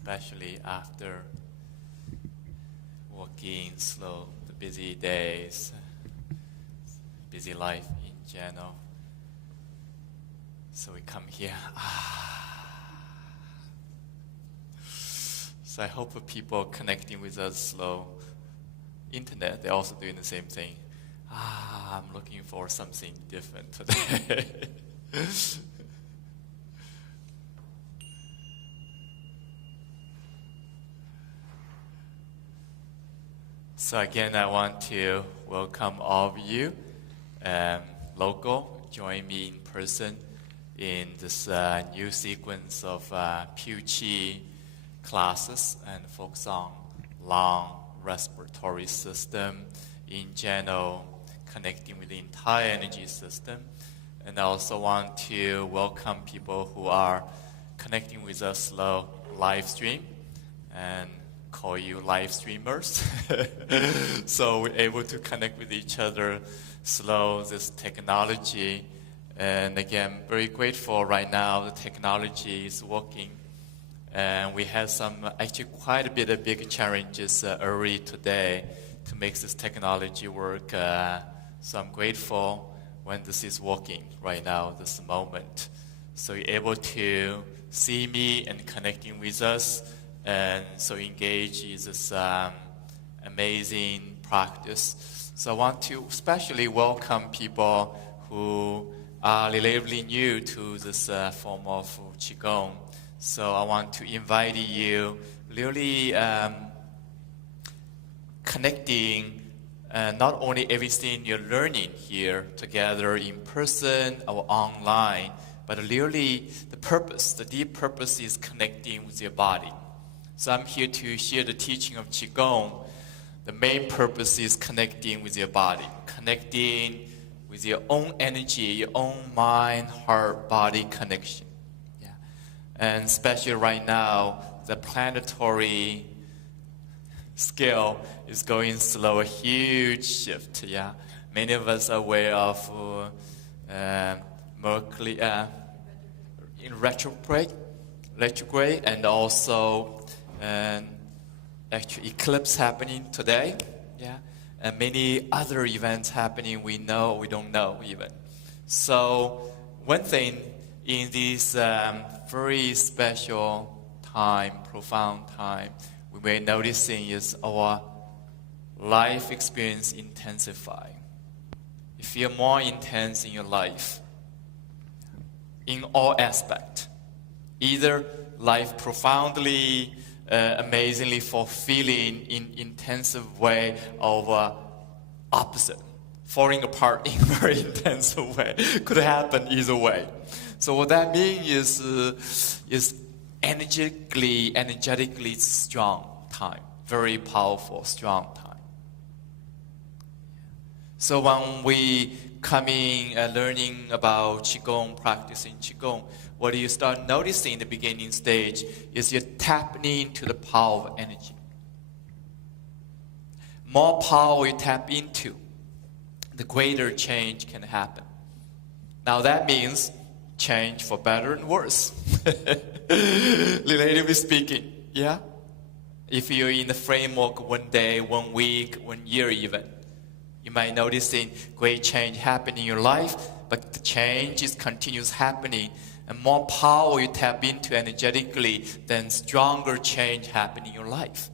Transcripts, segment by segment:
especially after working slow, the busy days, busy life in general. So we come here. So I hope people connecting with us slow internet, they're also doing the same thing. I'm looking for something different today. So again, I want to welcome all of you, local, join me in person in this new sequence of Pure Qi classes and focus on lung respiratory system in general, connecting with the entire energy system. And I also want to welcome people who are connecting with us slow live stream and call you live streamers. So we're able to connect with each other slow, this technology. And again, very grateful right now the technology is working. And we had actually quite a bit of big challenges early today to make this technology work. So I'm grateful when this is working right now, this moment. So you're able to see me and connecting with us, and so engage in this amazing practice. So I want to especially welcome people who are relatively new to this form of Qigong. So I want to invite you really connecting not only everything you're learning here together in person or online, but really the deep purpose is connecting with your body. So I'm here to share the teaching of Qigong. The main purpose is connecting with your body, connecting with your own energy, your own mind, heart, body connection. Yeah. And especially right now, the planetary scale is going through a huge shift. Yeah, many of us are aware of Mercury in retrograde, and also actually eclipse happening today. Yeah, and many other events happening we know, we don't know even. So one thing in this very special time, profound time, we may noticing is our life experience intensifying. You feel more intense in your life in all aspects. Either life profoundly, amazingly fulfilling in intensive way, or opposite, falling apart in a very intensive way. Could happen either way. So what that means is energetically strong time, very powerful, strong time. So when we come in learning about Qigong, practicing Qigong, what you start noticing in the beginning stage is you're tapping into the power of energy. More power you tap into, the greater change can happen. Now that means change for better and worse. Relatively speaking, yeah? If you're in the framework 1 day, 1 week, 1 year even, you might noticing great change happening in your life, but the change is continuous happening. And more power you tap into energetically, then stronger change happen in your life.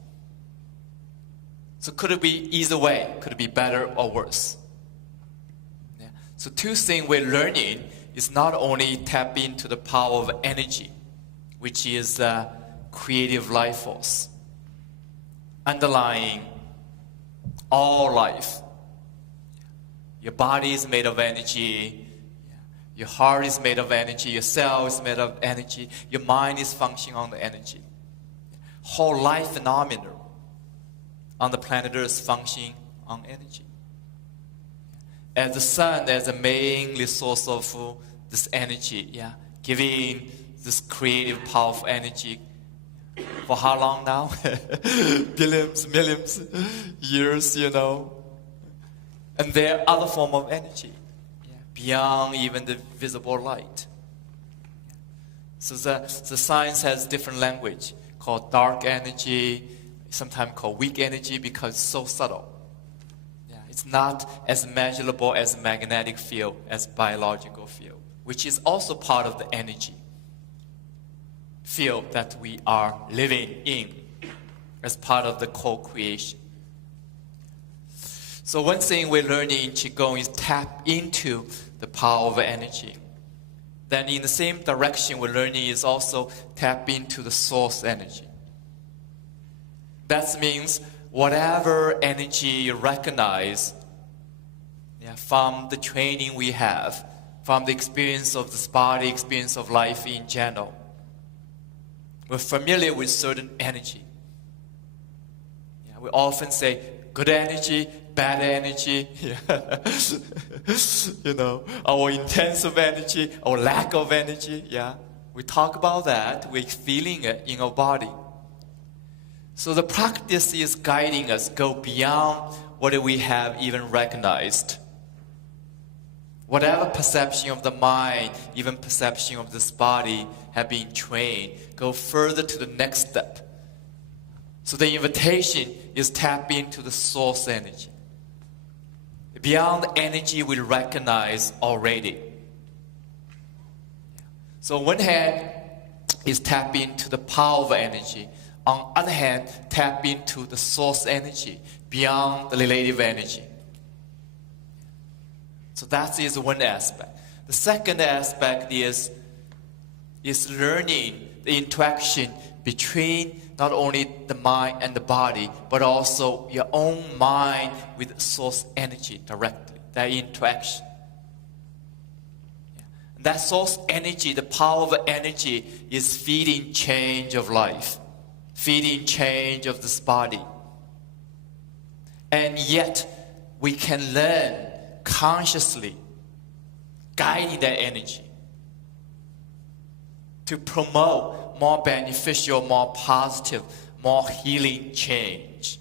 So could it be either way? Could it be better or worse? Yeah. So two things we're learning is not only tap into the power of energy, which is creative life force, underlying all life. Your body is made of energy. Your heart is made of energy. Your cell is made of energy. Your mind is functioning on the energy. Whole life phenomena on the planet Earth is functioning on energy. As the sun, as the main source of this energy, yeah, giving this creative, powerful energy for how long now? Billions, millions years, you know. And there are other forms of energy beyond even the visible light. So the science has different language. called dark energy, sometimes called weak energy because it's so subtle. Yeah, it's not as measurable as magnetic field, as biological field, which is also part of the energy field that we are living in as part of the co-creation. So one thing we're learning in Qigong is tap into the power of energy. Then in the same direction we're learning is also tap into the source energy. That means whatever energy you recognize from the training we have, from the experience of this body, experience of life in general, we're familiar with certain energy. We often say good energy, bad energy, our intensive energy, our lack of energy. We talk about that. We're feeling it in our body. So the practice is guiding us, go beyond what we have even recognized. Whatever perception of the mind, even perception of this body have been trained, go further to the next step. So the invitation is tap into the source energy. Beyond the energy we recognize already. So on one hand is tap into the power of energy. On the other hand, tap into the source energy, beyond the relative energy. So that is one aspect. The second aspect is learning the interaction between not only the mind and the body, but also your own mind with source energy directly, that interaction. That source energy, the power of energy, is feeding change of life, feeding change of this body. And yet, we can learn consciously guiding that energy to promote more beneficial, more positive, more healing change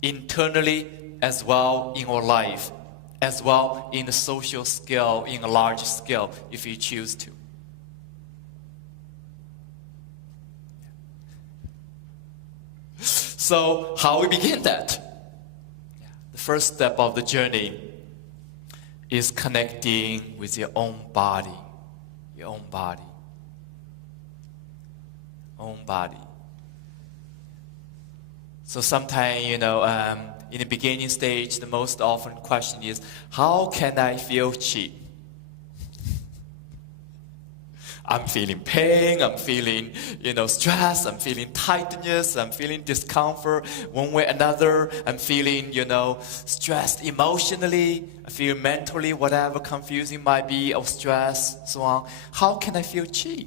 internally as well in our life, as well in the social scale, in a large scale, if you choose to. So how we begin that? The first step of the journey is connecting with your own body, your own body. Own body. So sometimes, in the beginning stage, the most often question is, how can I feel qi? I'm feeling pain, I'm feeling, stress, I'm feeling tightness, I'm feeling discomfort one way or another. I'm feeling, stressed emotionally, I feel mentally, whatever confusing might be, or stress, so on. How can I feel qi?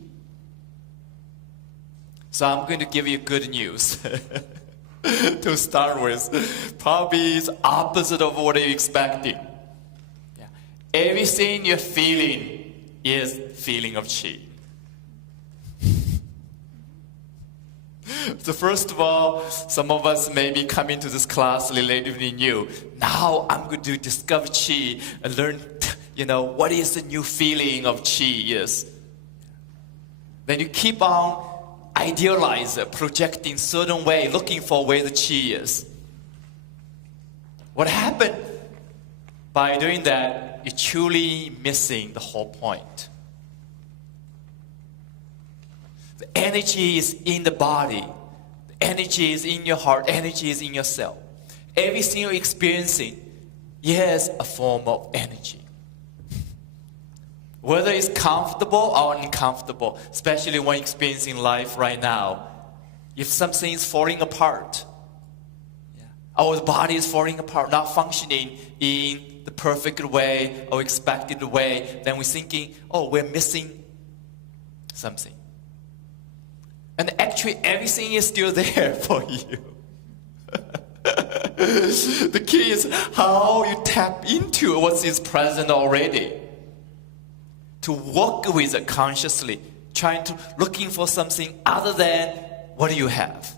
So I'm going to give you good news to start with. Probably it's opposite of what you're expecting. Everything you're feeling is feeling of qi. So first of all, some of us may be coming to this class relatively new. Now I'm going to discover qi and learn, what is the new feeling of qi is. Then you keep on idealize it, projecting certain way, looking for where the qi is. What happened by doing that, you're truly missing the whole point. The energy is in the body. The energy is in your heart. Energy is in your cell. Everything you're experiencing is a form of energy. Whether it's comfortable or uncomfortable, especially when experiencing life right now, if something is falling apart, our body is falling apart, not functioning in the perfect way or expected way, then we're thinking, we're missing something. And actually, everything is still there for you. The key is how you tap into what is present already. To work with it consciously, looking for something other than what you have.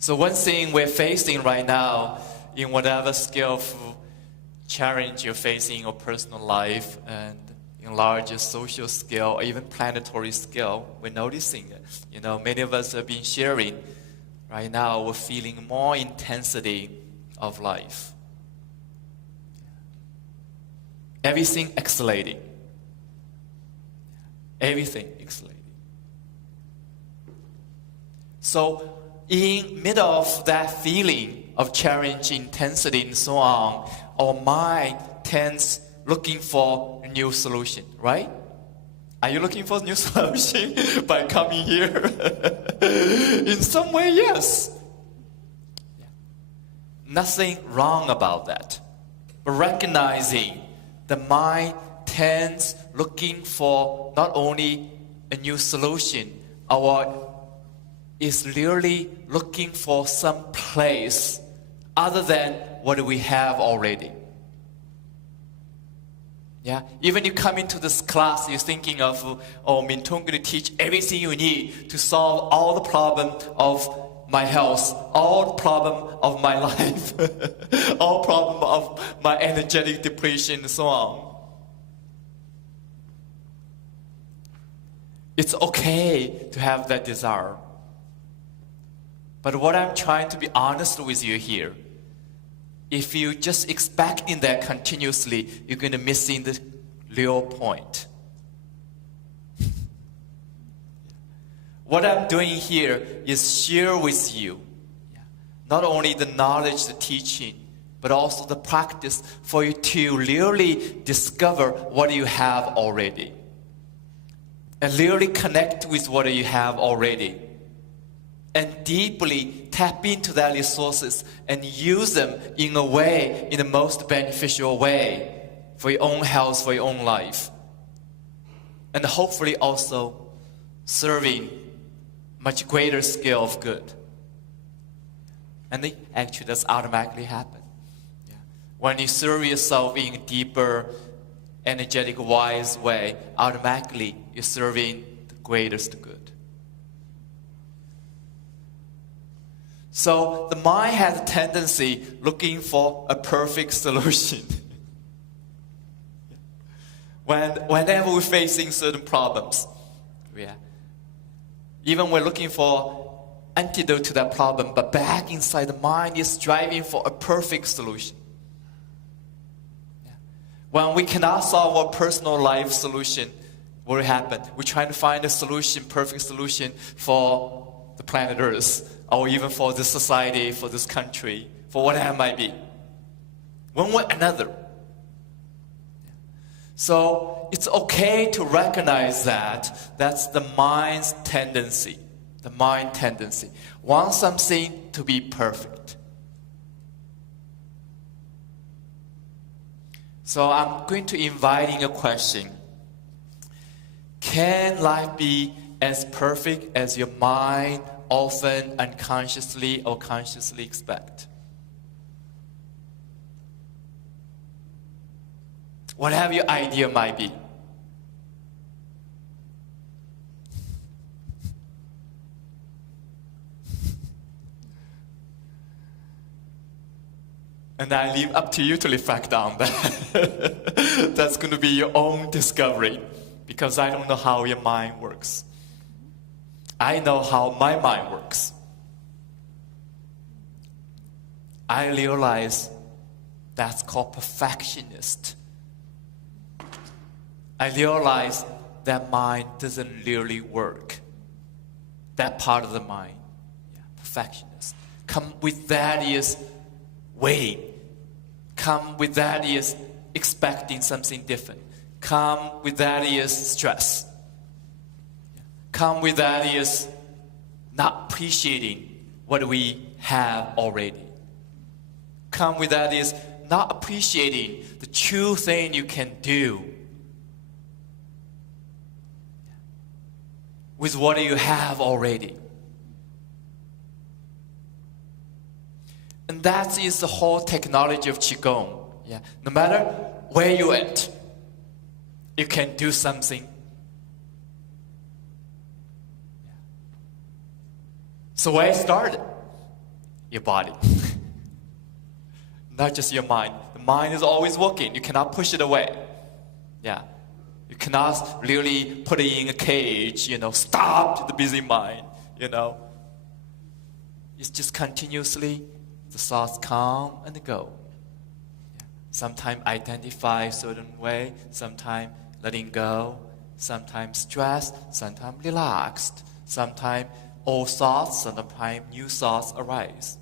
So one thing we're facing right now, in whatever skill of challenge you're facing in your personal life and in larger social scale, or even planetary scale, we're noticing it. Many of us have been sharing. Right now, we're feeling more intensity of life. Everything escalating. Everything escalating. So, in middle of that feeling of challenge, intensity, and so on, our mind tends looking for a new solution, right? Are you looking for a new solution by coming here? In some way, yes. Nothing wrong about that. But recognizing the mind tends looking for not only a new solution, is really looking for some place other than what we have already. Yeah, even you come into this class, you're thinking of, Mingtong going to teach everything you need to solve all the problem of my health, all the problem of my life, all problem of my energetic depletion, and so on. It's okay to have that desire. But what I'm trying to be honest with you here, if you just expecting that continuously, you're going to missing the real point. What I'm doing here is share with you not only the knowledge, the teaching, but also the practice for you to really discover what you have already. And really connect with what you have already. And deeply tap into that resources and use them in a way, in the most beneficial way for your own health, for your own life. And hopefully also serving much greater scale of good. And actually that's automatically happen. Yeah. When you serve yourself in a deeper, energetic, wise way, automatically you're serving the greatest good. So the mind has a tendency looking for a perfect solution. Whenever we're facing certain problems, even we're looking for antidote to that problem, but back inside the mind is striving for a perfect solution. When we cannot solve our personal life solution, what will happen? We're trying to find a solution, perfect solution for the planet Earth, or even for this society, for this country, for whatever it might be. One way or another. So it's okay to recognize that that's the mind's tendency. The mind tendency. Want something to be perfect. So I'm going to invite in a question. Can life be as perfect as your mind often unconsciously or consciously expect? Whatever your idea might be. And I leave up to you to reflect on that. That's going to be your own discovery, because I don't know how your mind works. I know how my mind works. I realize that's called perfectionist. I realize that mind doesn't really work. That part of the mind, perfectionist. Come with that is waiting. Come with that is expecting something different. Come with that is stress. Come with that is not appreciating what we have already. Come with that is not appreciating the true thing you can do with what you have already. And that is the whole technology of Qigong. No matter where you're at, you can do something. So where it started? Your body. Not just your mind. The mind is always working. You cannot push it away. You cannot really put it in a cage, stop the busy mind, It's just continuously, the thoughts come and go. Sometimes identify a certain way, sometimes letting go, sometimes stressed, sometimes relaxed, sometimes old thoughts, sometimes new thoughts arise.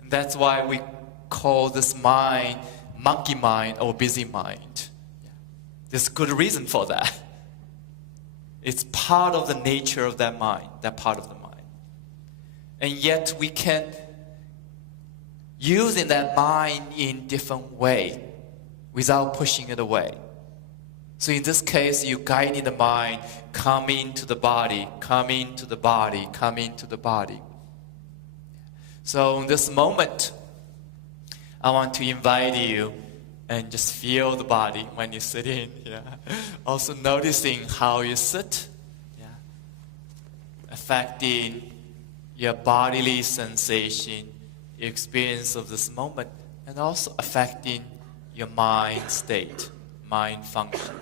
And that's why we call this mind monkey mind or busy mind. There's good reason for that. It's part of the nature of that mind, that part of the mind. And yet we can use that mind in different way without pushing it away. So in this case, you guiding the mind, come into the body, come into the body, come into the body. So in this moment, I want to invite you and just feel the body when you sit in. Also noticing how you sit, affecting your bodily sensation, your experience of this moment, and also affecting your mind state, mind function.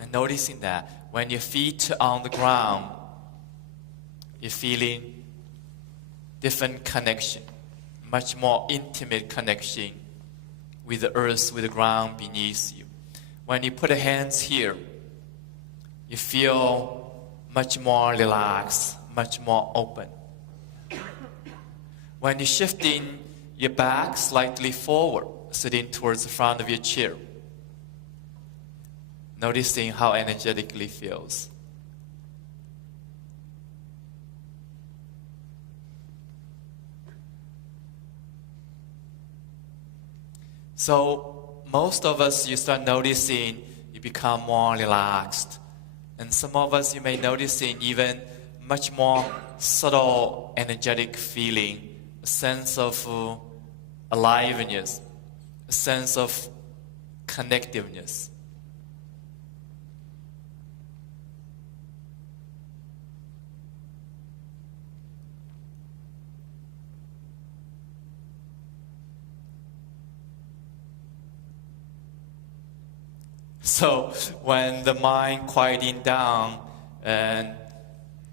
And noticing that when your feet are on the ground, you're feeling different connection, much more intimate connection with the earth, with the ground beneath you. When you put your hands here, you feel much more relaxed, much more open. When you're shifting your back slightly forward, sitting towards the front of your chair, noticing how energetically it feels. So most of us, you start noticing you become more relaxed. And some of us, you may noticing even much more subtle, energetic feeling, a sense of aliveness, a sense of connectiveness. So when the mind quieting down, and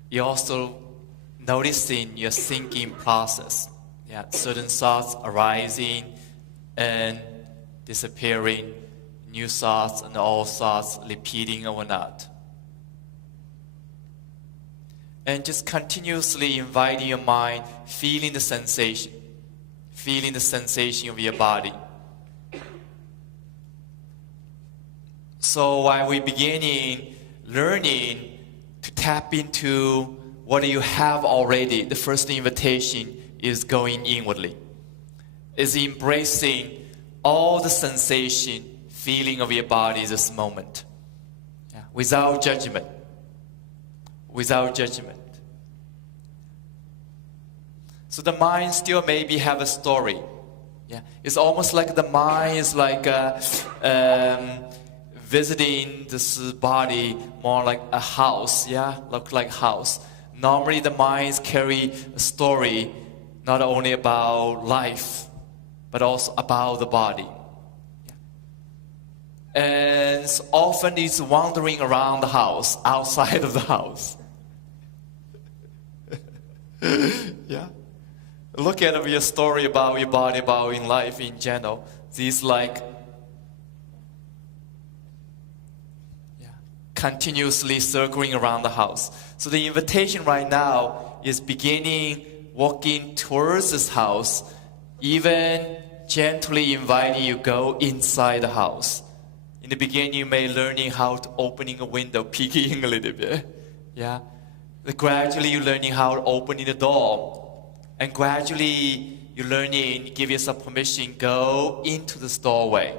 you're also noticing your thinking process. Certain thoughts arising and disappearing, new thoughts and old thoughts repeating or not. And just continuously inviting your mind, feeling the sensation of your body. So while we're beginning learning to tap into what you have already, the first invitation is going inwardly. Is embracing all the sensation, feeling of your body this moment. Without judgment. Without judgment. So the mind still maybe have a story. It's almost like the mind is like visiting this body more like a house, look like house. Normally the minds carry a story not only about life, but also about the body. And often it's wandering around the house, outside of the house. Look at your story about your body, about in life in general. These continuously circling around the house. So the invitation right now is beginning walking towards this house, even gently inviting you go inside the house. In the beginning, you may learning how to opening a window, peeking a little bit. But gradually you're learning how to opening the door. And gradually you're learning, give yourself permission, go into this doorway.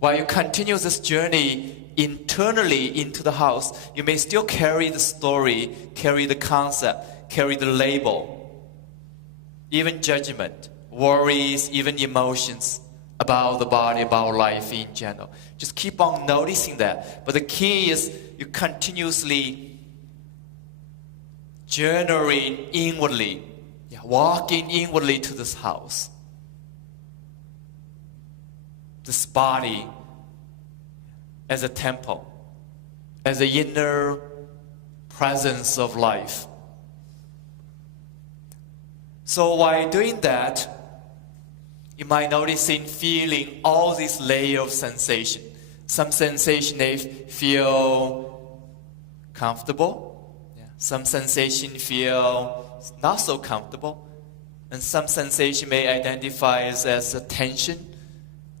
While you continue this journey internally into the house, you may still carry the story, carry the concept, carry the label, even judgment, worries, even emotions about the body, about life in general. Just keep on noticing that. But the key is you continuously journeying inwardly, walking inwardly to this house. this body as a temple, as an inner presence of life. So while doing that, you might notice in feeling all these layers of sensation. Some sensation they feel comfortable. Yeah. Some sensation feel not so comfortable. And some sensation may identify as a tension,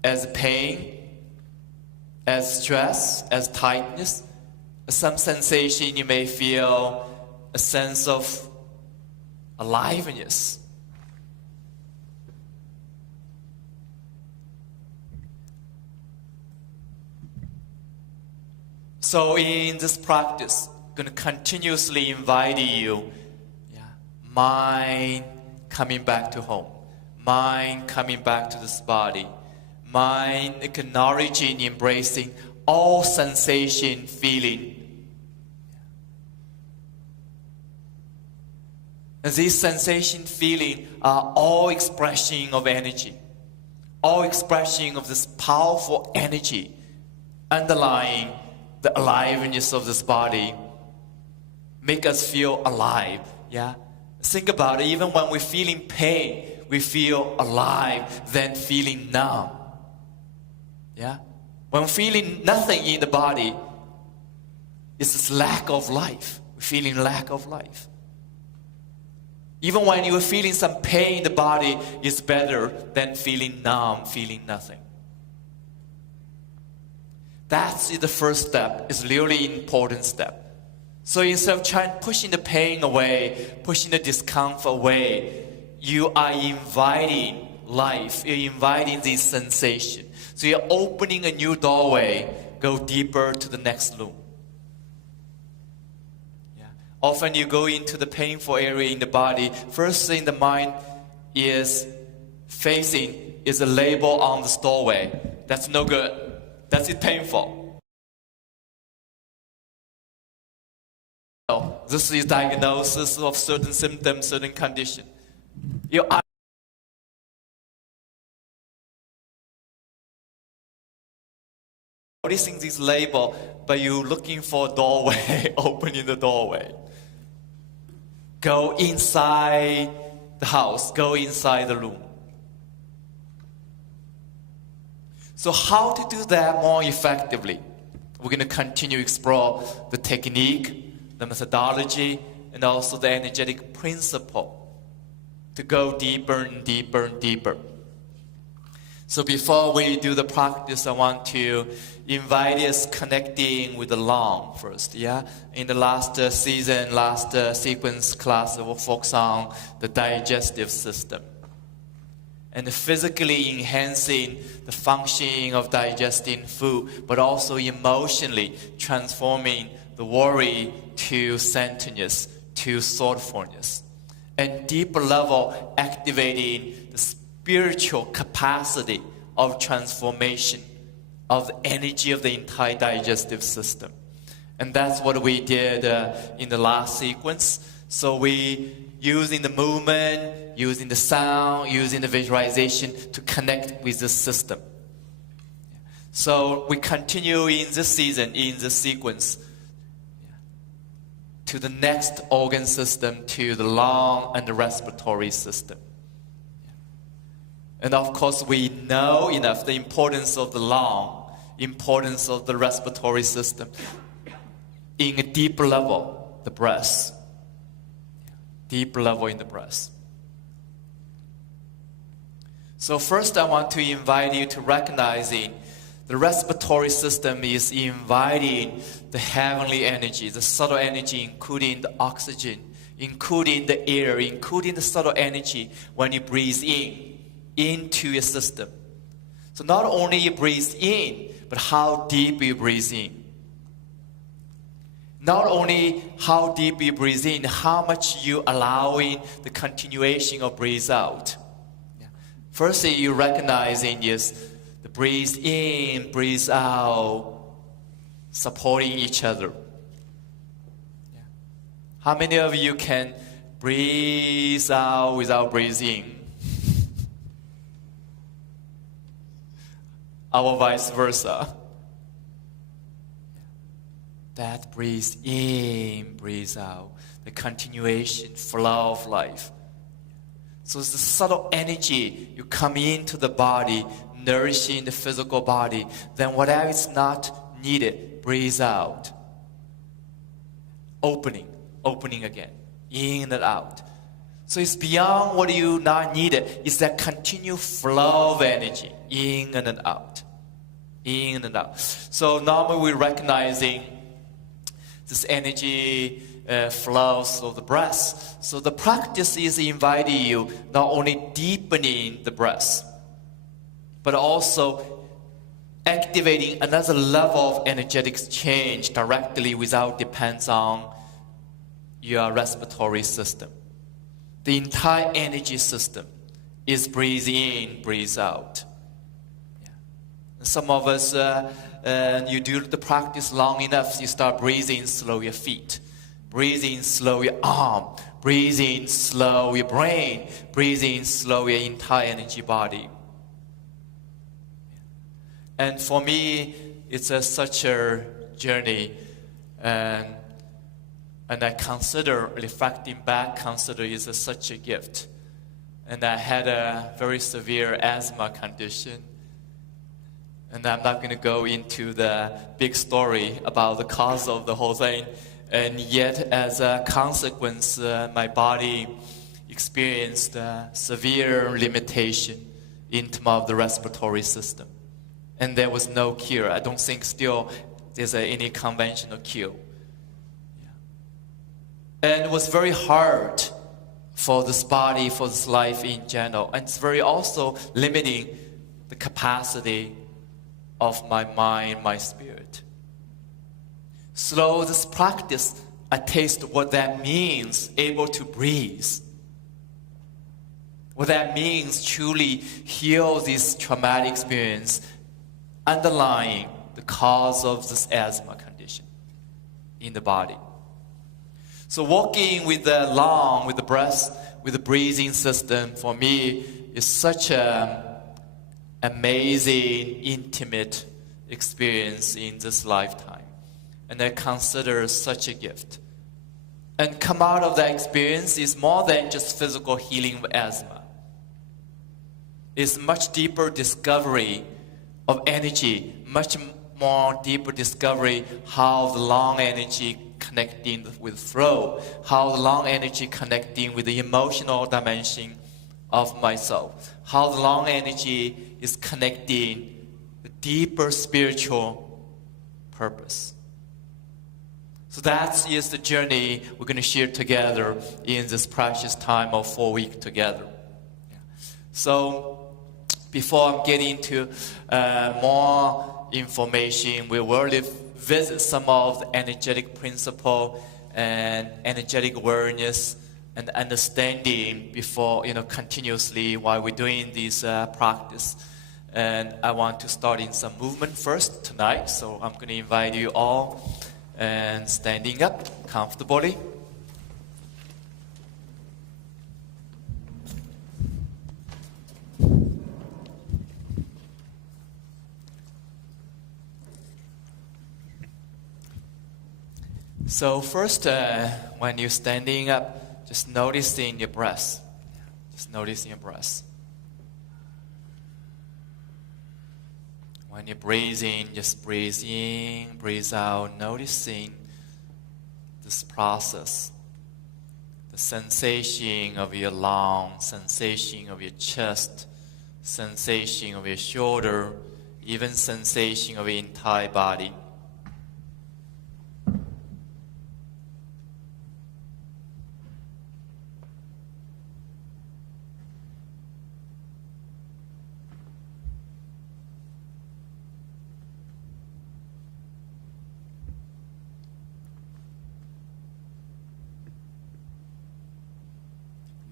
as pain, as stress, as tightness. Some sensation you may feel a sense of aliveness. So in this practice, I'm going to continuously invite you, mind coming back to home, mind coming back to this body, mind acknowledging, embracing all sensation, feeling. And these sensation, feeling are all expression of energy, all expression of this powerful energy underlying the aliveness of this body, make us feel alive. Yeah, think about it. Even when we're feeling pain, we feel alive than feeling numb. Yeah, when feeling nothing in the body, it's this lack of life. We're feeling lack of life. Even when you're feeling some pain in the body, it's better than feeling numb, feeling nothing. That's the first step. It's really important step. So instead of trying pushing the pain away, pushing the discomfort away, you are inviting life. You're inviting this sensation. So you're opening a new doorway. Go deeper to the next room. Yeah. Often you go into the painful area in the body. First thing the mind is facing is a label on the doorway. That's no good. That's it painful. This is diagnosis of certain symptoms, certain condition. You are noticing this label, but you're looking for a doorway, opening the doorway. Go inside the house, go inside the room. So how to do that more effectively? We're going to continue to explore the technique, the methodology, and also the energetic principle to go deeper and deeper and deeper. So before we do the practice, I want to invite us connecting with the lung first. Yeah, in the last season, last sequence class, we'll focus on the digestive system and physically enhancing the functioning of digesting food, but also emotionally transforming the worry to centeredness, to thoughtfulness, and deeper level activating the spiritual capacity of transformation of the energy of the entire digestive system. And that's what we did in the last sequence. So we using the movement, using the sound, using the visualization to connect with the system. So we continue in this season, in this sequence, to the next organ system, to the lung and the respiratory system. And of course, we know enough the importance of the lung, importance of the respiratory system. In a deeper level, the breath. Deeper level in the breath. So first I want to invite you to recognizing the respiratory system is inviting the heavenly energy, the subtle energy, including the oxygen, including the air, including the subtle energy when you breathe in, into your system. So not only you breathe in, but how deep you breathe in. Not only how deep you breathe in, how much you allowing the continuation of breathe out. Firstly, you recognizing is the breathe in, breathe out, supporting each other. How many of you can breathe out without breathing? our vice versa. That breathes in, breathes out. The continuation, flow of life. So it's the subtle energy. You come into the body, nourishing the physical body. Then whatever is not needed, breathes out. Opening again, in and out. So it's beyond what you not needed. It's that continued flow of energy, in and out, in and out. So normally we're recognizing this energy flows through the breath. So the practice is inviting you not only deepening the breath, but also activating another level of energetic exchange directly without depends on your respiratory system. The entire energy system is breathe in, breathe out. Yeah. Some of us, you do the practice long enough, you start breathing slow your feet, breathing slow your arm, breathing slow your brain, breathing slow your entire energy body. And for me, it's such a journey, and I consider, reflecting back, consider it's such a gift. And I had a very severe asthma condition. And I'm not going to go into the big story about the cause of the whole thing. And yet, as a consequence, my body experienced severe limitation in terms of the respiratory system. And there was no cure. I don't think still there's any conventional cure. And it was very hard for this body, for this life in general. And it's very also limiting the capacity of my mind, my spirit. Through this practice, I taste what that means, able to breathe. What that means, truly heal this traumatic experience underlying the cause of this asthma condition in the body. So walking with the lung, with the breath, with the breathing system, for me, is such an amazing, intimate experience in this lifetime. And I consider such a gift. And come out of that experience is more than just physical healing of asthma. It's much deeper discovery of energy, much more deeper discovery how the lung energy connecting with flow, how the lung energy connecting with the emotional dimension of myself, how the lung energy is connecting the deeper spiritual purpose. So that is the journey we're going to share together in this precious time of 4 weeks together. Yeah. So before I'm getting into more information, we will visit some of the energetic principle and energetic awareness and understanding before, continuously while we're doing this practice. And I want to start in some movement first tonight. So I'm going to invite you all and standing up comfortably. So first, when you're standing up, just noticing your breath. Just noticing your breath. When you're breathing, just breathe in, breathe out, noticing this process. The sensation of your lung, sensation of your chest, sensation of your shoulder, even sensation of your entire body.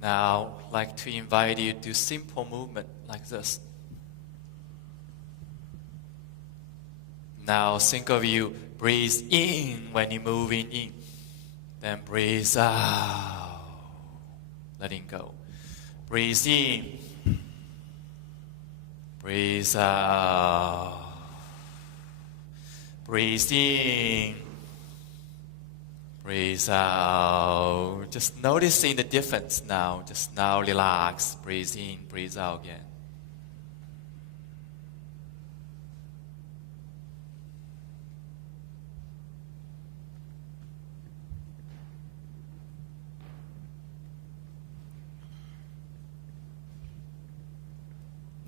Now, I'd like to invite you to do simple movement like this. Now, think of you breathe in when you're moving in. Then breathe out, letting go. Breathe in. Breathe out. Breathe in. Breathe out. Just noticing the difference now. Just now relax. Breathe in, breathe out again.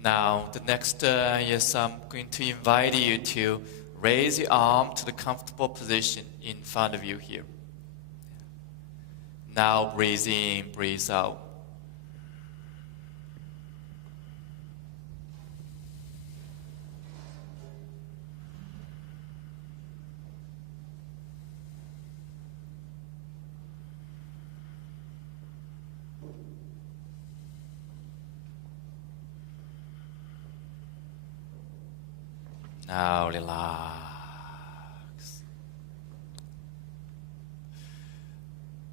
Now, the next is I'm going to invite you to raise your arm to the comfortable position in front of you here. Now, breathe in, breathe out. Now relax.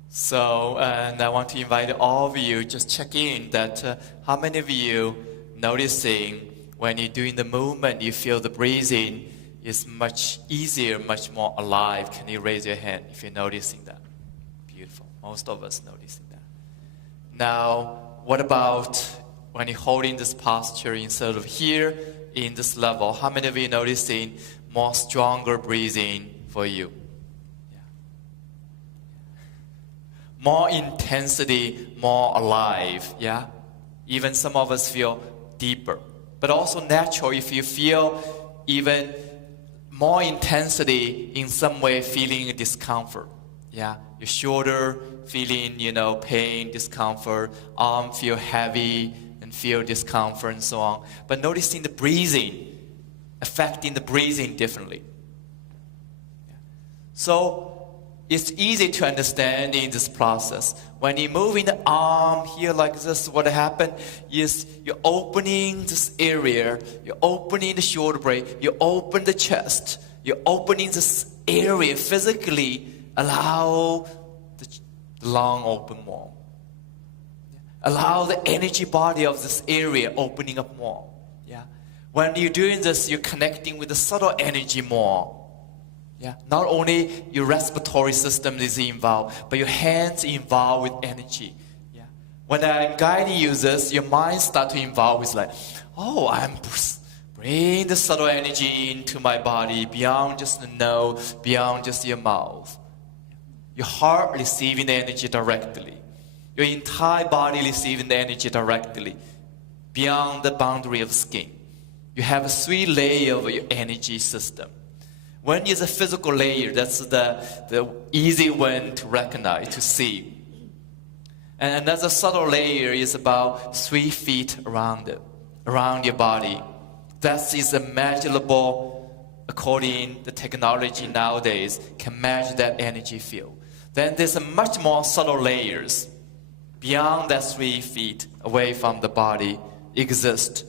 So, and I want to invite all of you, just check in that how many of you noticing when you're doing the movement, you feel the breathing is much easier, much more alive. Can you raise your hand if you're noticing that? Beautiful. Most of us noticing that. Now, what about when you're holding this posture instead of here, in this level? How many of you noticing more stronger breathing for you? Yeah. More intensity, more alive. Yeah. Even some of us feel deeper. But also natural if you feel even more intensity in some way, feeling discomfort. Yeah. Your shoulder feeling, pain, discomfort. Arm feel heavy and feel discomfort and so on. But noticing the breathing, affecting the breathing differently. Yeah. So it's easy to understand in this process. When you're moving the arm here like this, what happened is you're opening this area, you're opening the shoulder blade, you open the chest, you're opening this area physically, allow the lung open more. Allow the energy body of this area opening up more. Yeah. When you're doing this, you're connecting with the subtle energy more. Yeah. Not only your respiratory system is involved, but your hands involved with energy. Yeah. When I'm guiding you this, your mind starts to involve with like, oh, I'm bringing the subtle energy into my body beyond just the nose, beyond just your mouth. Your heart receiving the energy directly. Your entire body receiving the energy directly beyond the boundary of skin. You have a 3 layer of your energy system. One is a physical layer. That's the easy one to recognize, to see. And another subtle layer is about 3 feet around it, around your body. That is measurable according to the technology nowadays, can measure that energy field. Then there's a much more subtle layers. Beyond that 3 feet away from the body exist.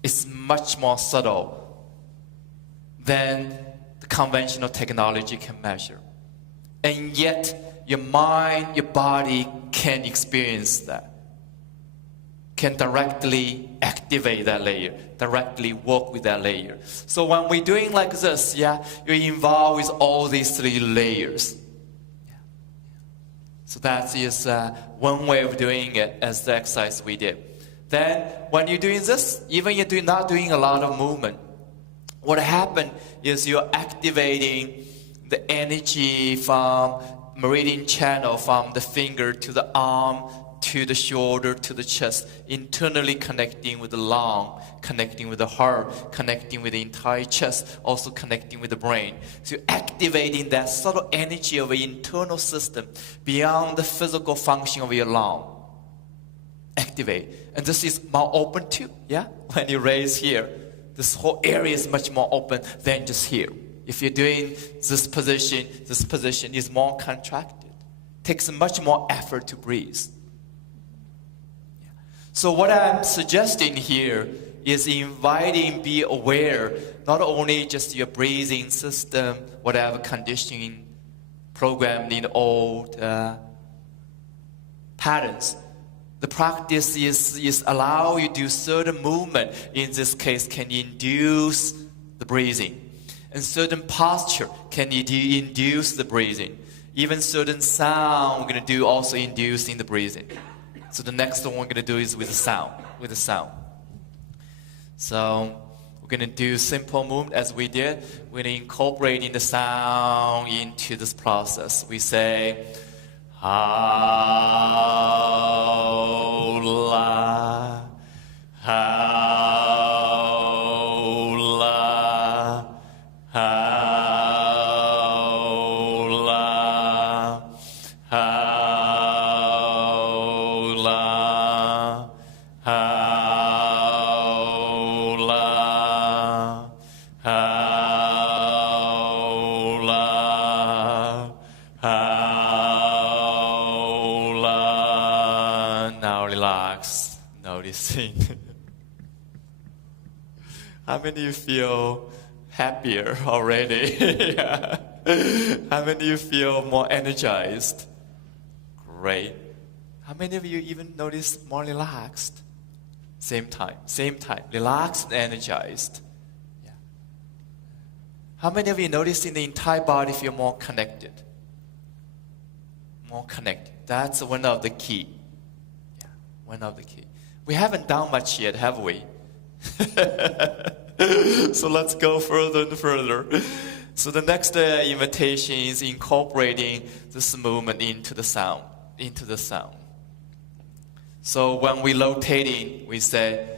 It's much more subtle than the conventional technology can measure. And yet, your mind, your body can experience that. Can directly activate that layer, directly work with that layer. So when we're doing like this, yeah, you're involved with all these 3 layers. So that is one way of doing it as the exercise we did. Then when you're doing this, even you're not doing a lot of movement, what happened is you're activating the energy from meridian channel from the finger to the arm, to the shoulder, to the chest, internally connecting with the lung, connecting with the heart, connecting with the entire chest, also connecting with the brain. So you're activating that subtle energy of the internal system beyond the physical function of your lung. Activate. And this is more open too, yeah? When you raise here, this whole area is much more open than just here. If you're doing this position is more contracted. Takes much more effort to breathe. So what I'm suggesting here is inviting, be aware, not only just your breathing system, whatever conditioning programmed in old patterns, The practice is allow you to do certain movement. In this case, can induce the breathing. And certain posture can induce the breathing. Even certain sound we're going to do also inducing the breathing. So the next one we're going to do is with the sound. So we're going to do simple movement as we did. We're incorporating the sound into this process. We say, ha-la, ha-la, ha-la, ha-la, ha-la, ha-la, ha-la. Now relax, noticing. How many of you feel happier already? Yeah. How many of you feel more energized? Great. How many of you even notice more relaxed? Same time, relaxed and energized. Yeah. How many of you notice in the entire body feel more connected? More connected. That's one of the key. Yeah, one of the key. We haven't done much yet, have we? So let's go further and further. So the next invitation is incorporating this movement into the sound. So when we rotating, we say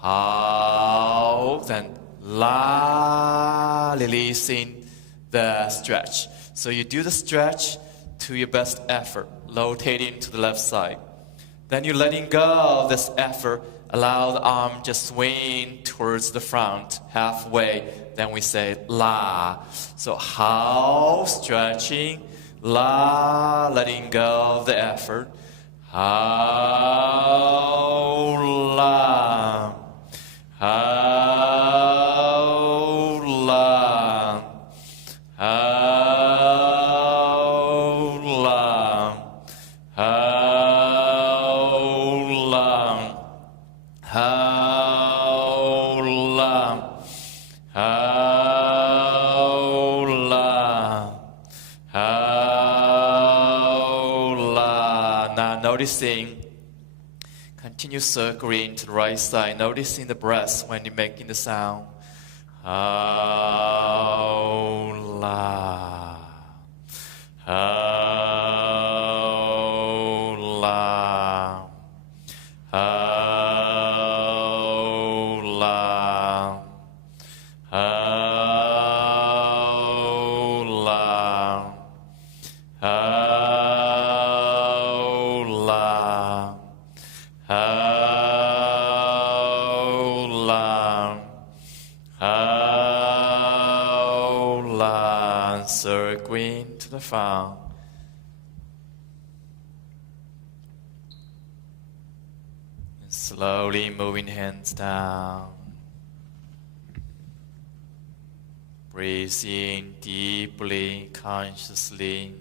how, then la, releasing the stretch. So you do the stretch to your best effort, rotating to the left side. Then you're letting go of this effort. Allow the arm just swing towards the front halfway. Then we say la. So how, stretching, la, letting go of the effort. How, la. How, la. How, la. How, la. How, la. How, la. How, la. Now noticing, continue circling to the right side, noticing the breath when you're making the sound. How, la. How, la. How, la. How, la. How, la. How, la. How, la. Circling to the front. And slowly moving hands down. Breathe in deeply, consciously.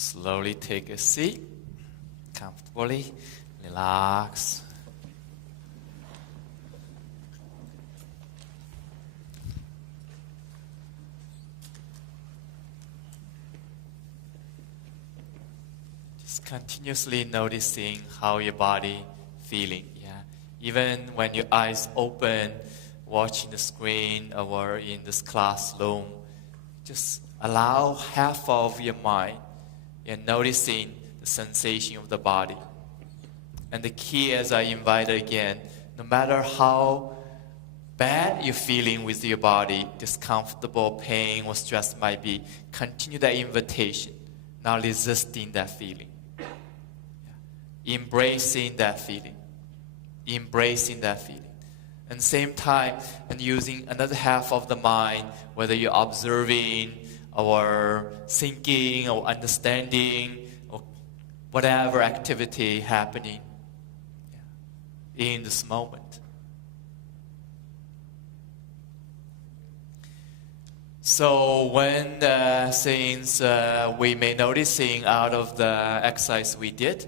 Slowly take a seat, comfortably, relax. Just continuously noticing how your body feeling. Yeah, even when your eyes open, watching the screen or in this classroom, just allow half of your mind. And noticing the sensation of the body. And the key, as I invite again, no matter how bad you're feeling with your body, discomfortable, pain, or stress might be, continue that invitation, not resisting that feeling. Embracing that feeling. And same time, and using another half of the mind, whether you're observing or thinking or understanding or whatever activity happening in this moment. So when things we may noticing out of the exercise we did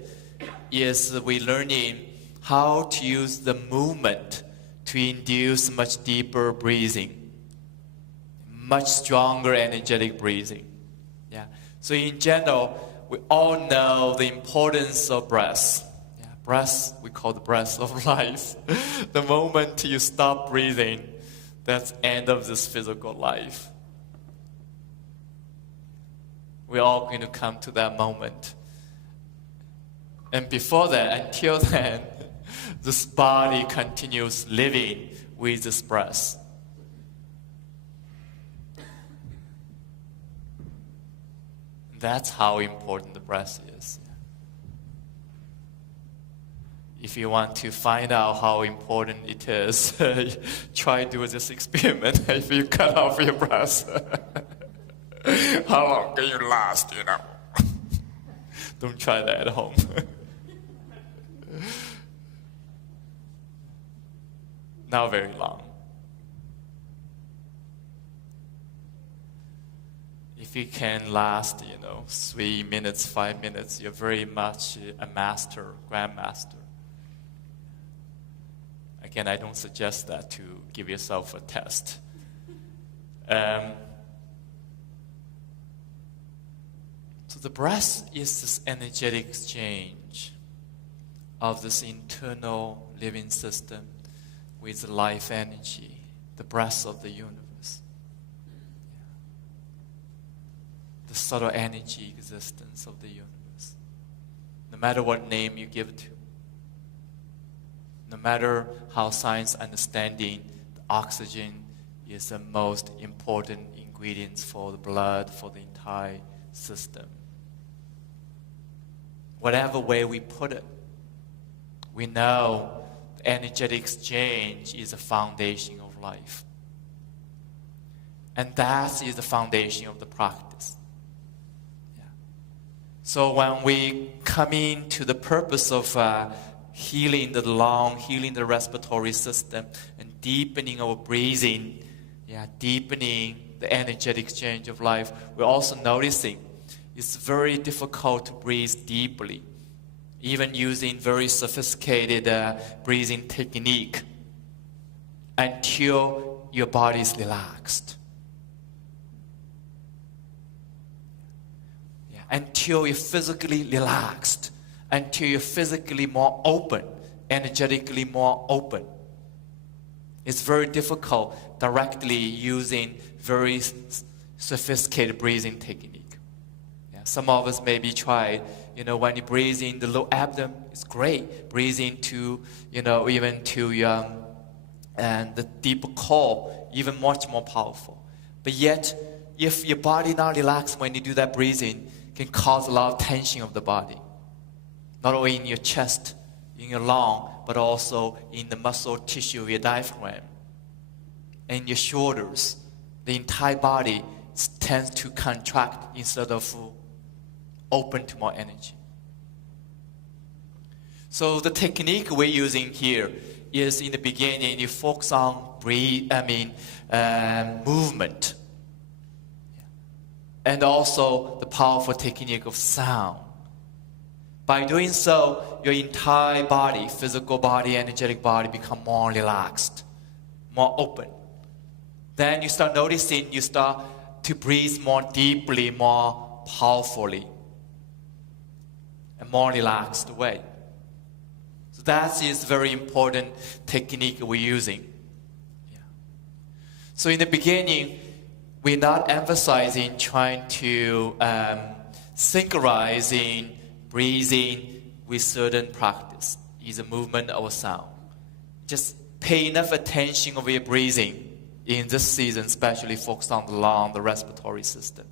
is we learning how to use the movement to induce much deeper breathing, much stronger energetic breathing. Yeah. So in general, we all know the importance of breath. Yeah. Breath, we call the breath of life. The moment you stop breathing, that's the end of this physical life. We're all going to come to that moment. And before that, until then, this body continues living with this breath. That's how important the breath is. If you want to find out how important it is, try do this experiment. If you cut off your breath, how long can you last, Don't try that at home. Not very long. If you can last, 3 minutes, 5 minutes, you're very much a master, grandmaster. Again, I don't suggest that to give yourself a test. So the breath is this energetic exchange of this internal living system with life energy, the breath of the universe. The subtle energy existence of the universe. No matter what name you give it to, no matter how science understanding, the oxygen is the most important ingredient for the blood, for the entire system. Whatever way we put it, we know the energetic exchange is the foundation of life. And that is the foundation of the practice. Yeah. So when we come into the purpose of healing the lung, healing the respiratory system, and deepening our breathing, deepening the energetic exchange of life, we're also noticing it's very difficult to breathe deeply, even using very sophisticated breathing technique, until your body is relaxed. Until you're physically relaxed, until you're physically more open, energetically more open. It's very difficult directly using very sophisticated breathing technique. Some of us maybe tried, when you breathe in the low abdomen, it's great. Breathe into, even to and the deep core, even much more powerful. But yet, if your body not relaxed when you do that breathing, can cause a lot of tension of the body. Not only in your chest, in your lung, but also in the muscle tissue of your diaphragm. And your shoulders, the entire body tends to contract instead of open to more energy. So the technique we're using here is in the beginning you focus on movement, and also the powerful technique of sound. By doing so, your entire body, physical body, energetic body, become more relaxed, more open. Then you start noticing, you start to breathe more deeply, more powerfully, a more relaxed way. So that is very important technique we're using. So in the beginning, we're not emphasizing trying to synchronizing breathing with certain practice, either movement or sound. Just pay enough attention of your breathing in this season, especially focused on the lung, the respiratory system.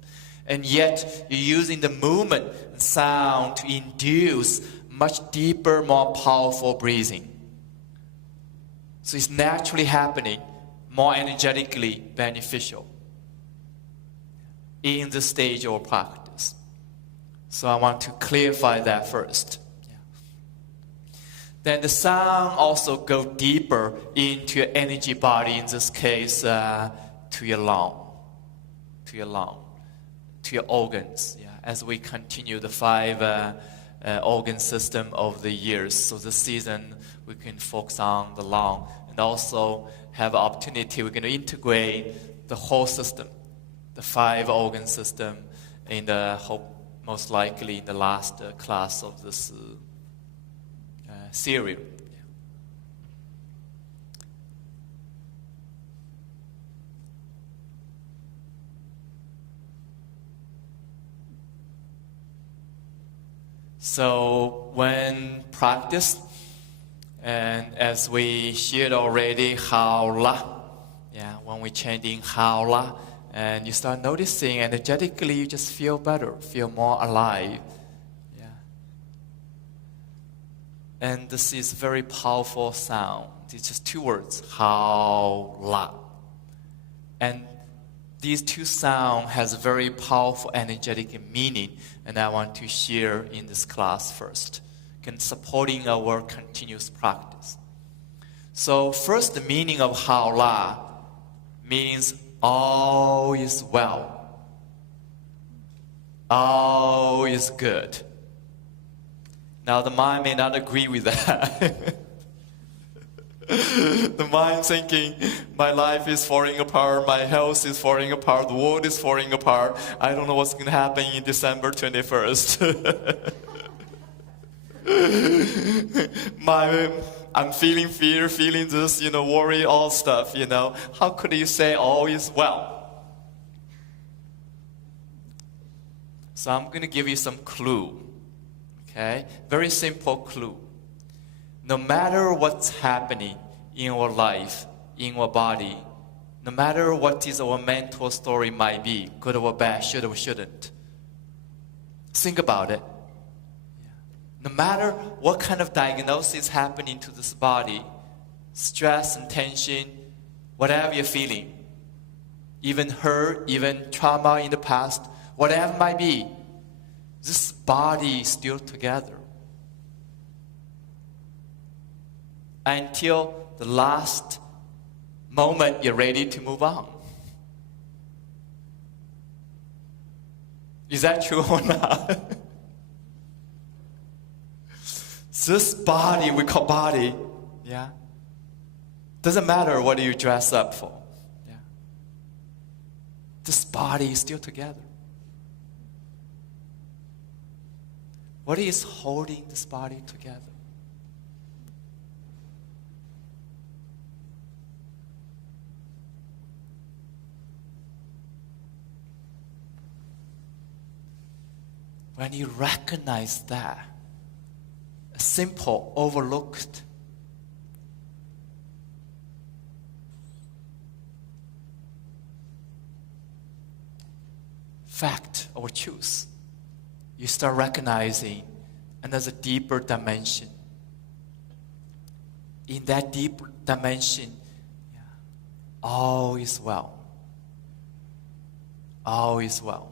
And yet, you're using the movement and sound to induce much deeper, more powerful breathing. So it's naturally happening, more energetically beneficial in the stage of practice. So I want to clarify that first. Then the sound also go deeper into your energy body, in this case, to your lung, to your organs. Yeah. As we continue the 5 organ system over the years. So this season, we can focus on the lung and also have an opportunity. We're going to integrate the whole system, the 5 organ system, in the most likely in the last class of this series. So when practice, and as we shared already, Haola, when we chanting Haola, and you start noticing energetically, you just feel better, feel more alive. And this is a very powerful sound. It's just 2 words, Haola. And these 2 sounds has a very powerful energetic meaning, and I want to share in this class first, supporting our continuous practice. So first, the meaning of Haola means all is well, all is good. Now the mind may not agree with that. The mind thinking, my life is falling apart, my health is falling apart, the world is falling apart. I don't know what's going to happen in December 21st. I'm feeling fear, feeling this, worry, all stuff, How could you say all is well? So I'm going to give you some clue. Okay? Very simple clue. No matter what's happening in our life, in our body, no matter what is our mental story might be, good or bad, should or shouldn't, think about it. No matter what kind of diagnosis happening to this body, stress and tension, whatever you're feeling, even hurt, even trauma in the past, whatever it might be, this body is still together. Until the last moment you're ready to move on. Is that true or not? This body, we call body, doesn't matter what you dress up for. This body is still together. What is holding this body together? When you recognize that, a simple, overlooked fact or truth, you start recognizing another deeper dimension. In that deeper dimension, all is well. All is well.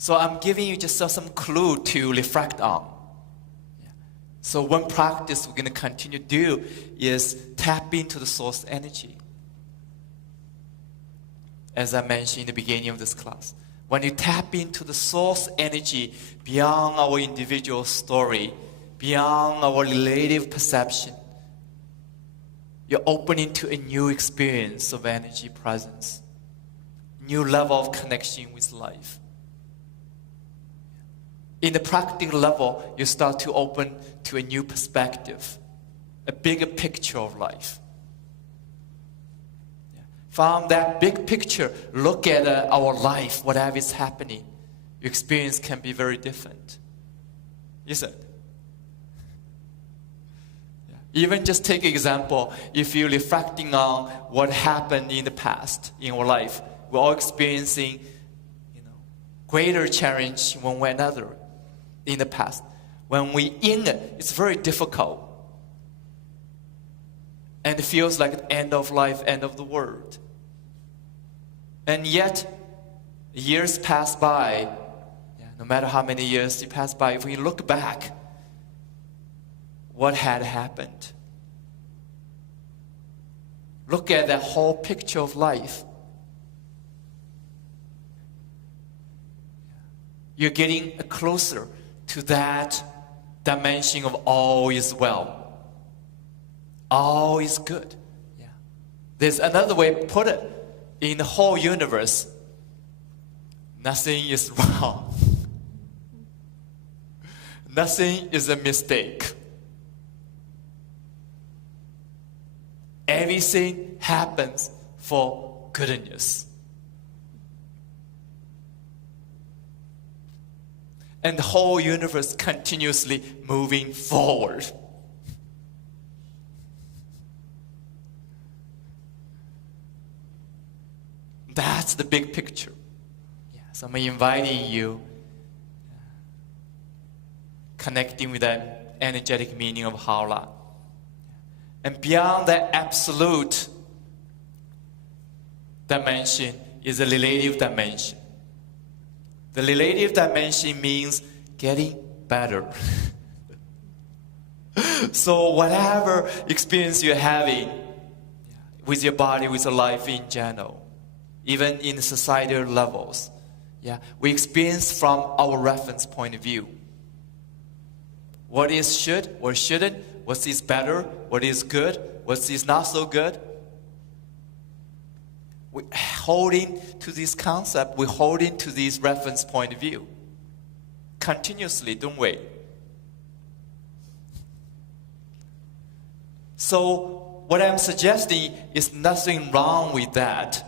So I'm giving you just some clue to reflect on. So one practice we're going to continue to do is tap into the source energy. As I mentioned in the beginning of this class, when you tap into the source energy beyond our individual story, beyond our relative perception, you're opening to a new experience of energy presence, new level of connection with life. In the practical level, you start to open to a new perspective, a bigger picture of life. From that big picture, look at our life, whatever is happening. Your experience can be very different. Is it? Even just take an example, if you're reflecting on what happened in the past, in our life, we're all experiencing greater challenge one way or another in the past. When we're in it, it's very difficult. And it feels like the end of life, end of the world. And yet, years pass by. No matter how many years you pass by, if we look back, what had happened? Look at that whole picture of life. You're getting closer to that dimension of all is well. All is good. Yeah. There's another way to put it. In the whole universe, nothing is wrong. Nothing is a mistake. Everything happens for goodness. And the whole universe continuously moving forward. That's the big picture. Yeah, so I'm inviting you, connecting with that energetic meaning of Haola. And beyond that absolute dimension is a relative dimension. The relative dimension means getting better. So whatever experience you're having with your body, with your life in general, even in societal levels, we experience from our reference point of view. What is should, what shouldn't, what is better, what is good, what is not so good. We're holding to this concept, we're holding to this reference point of view. Continuously, don't we? So, what I'm suggesting is nothing wrong with that.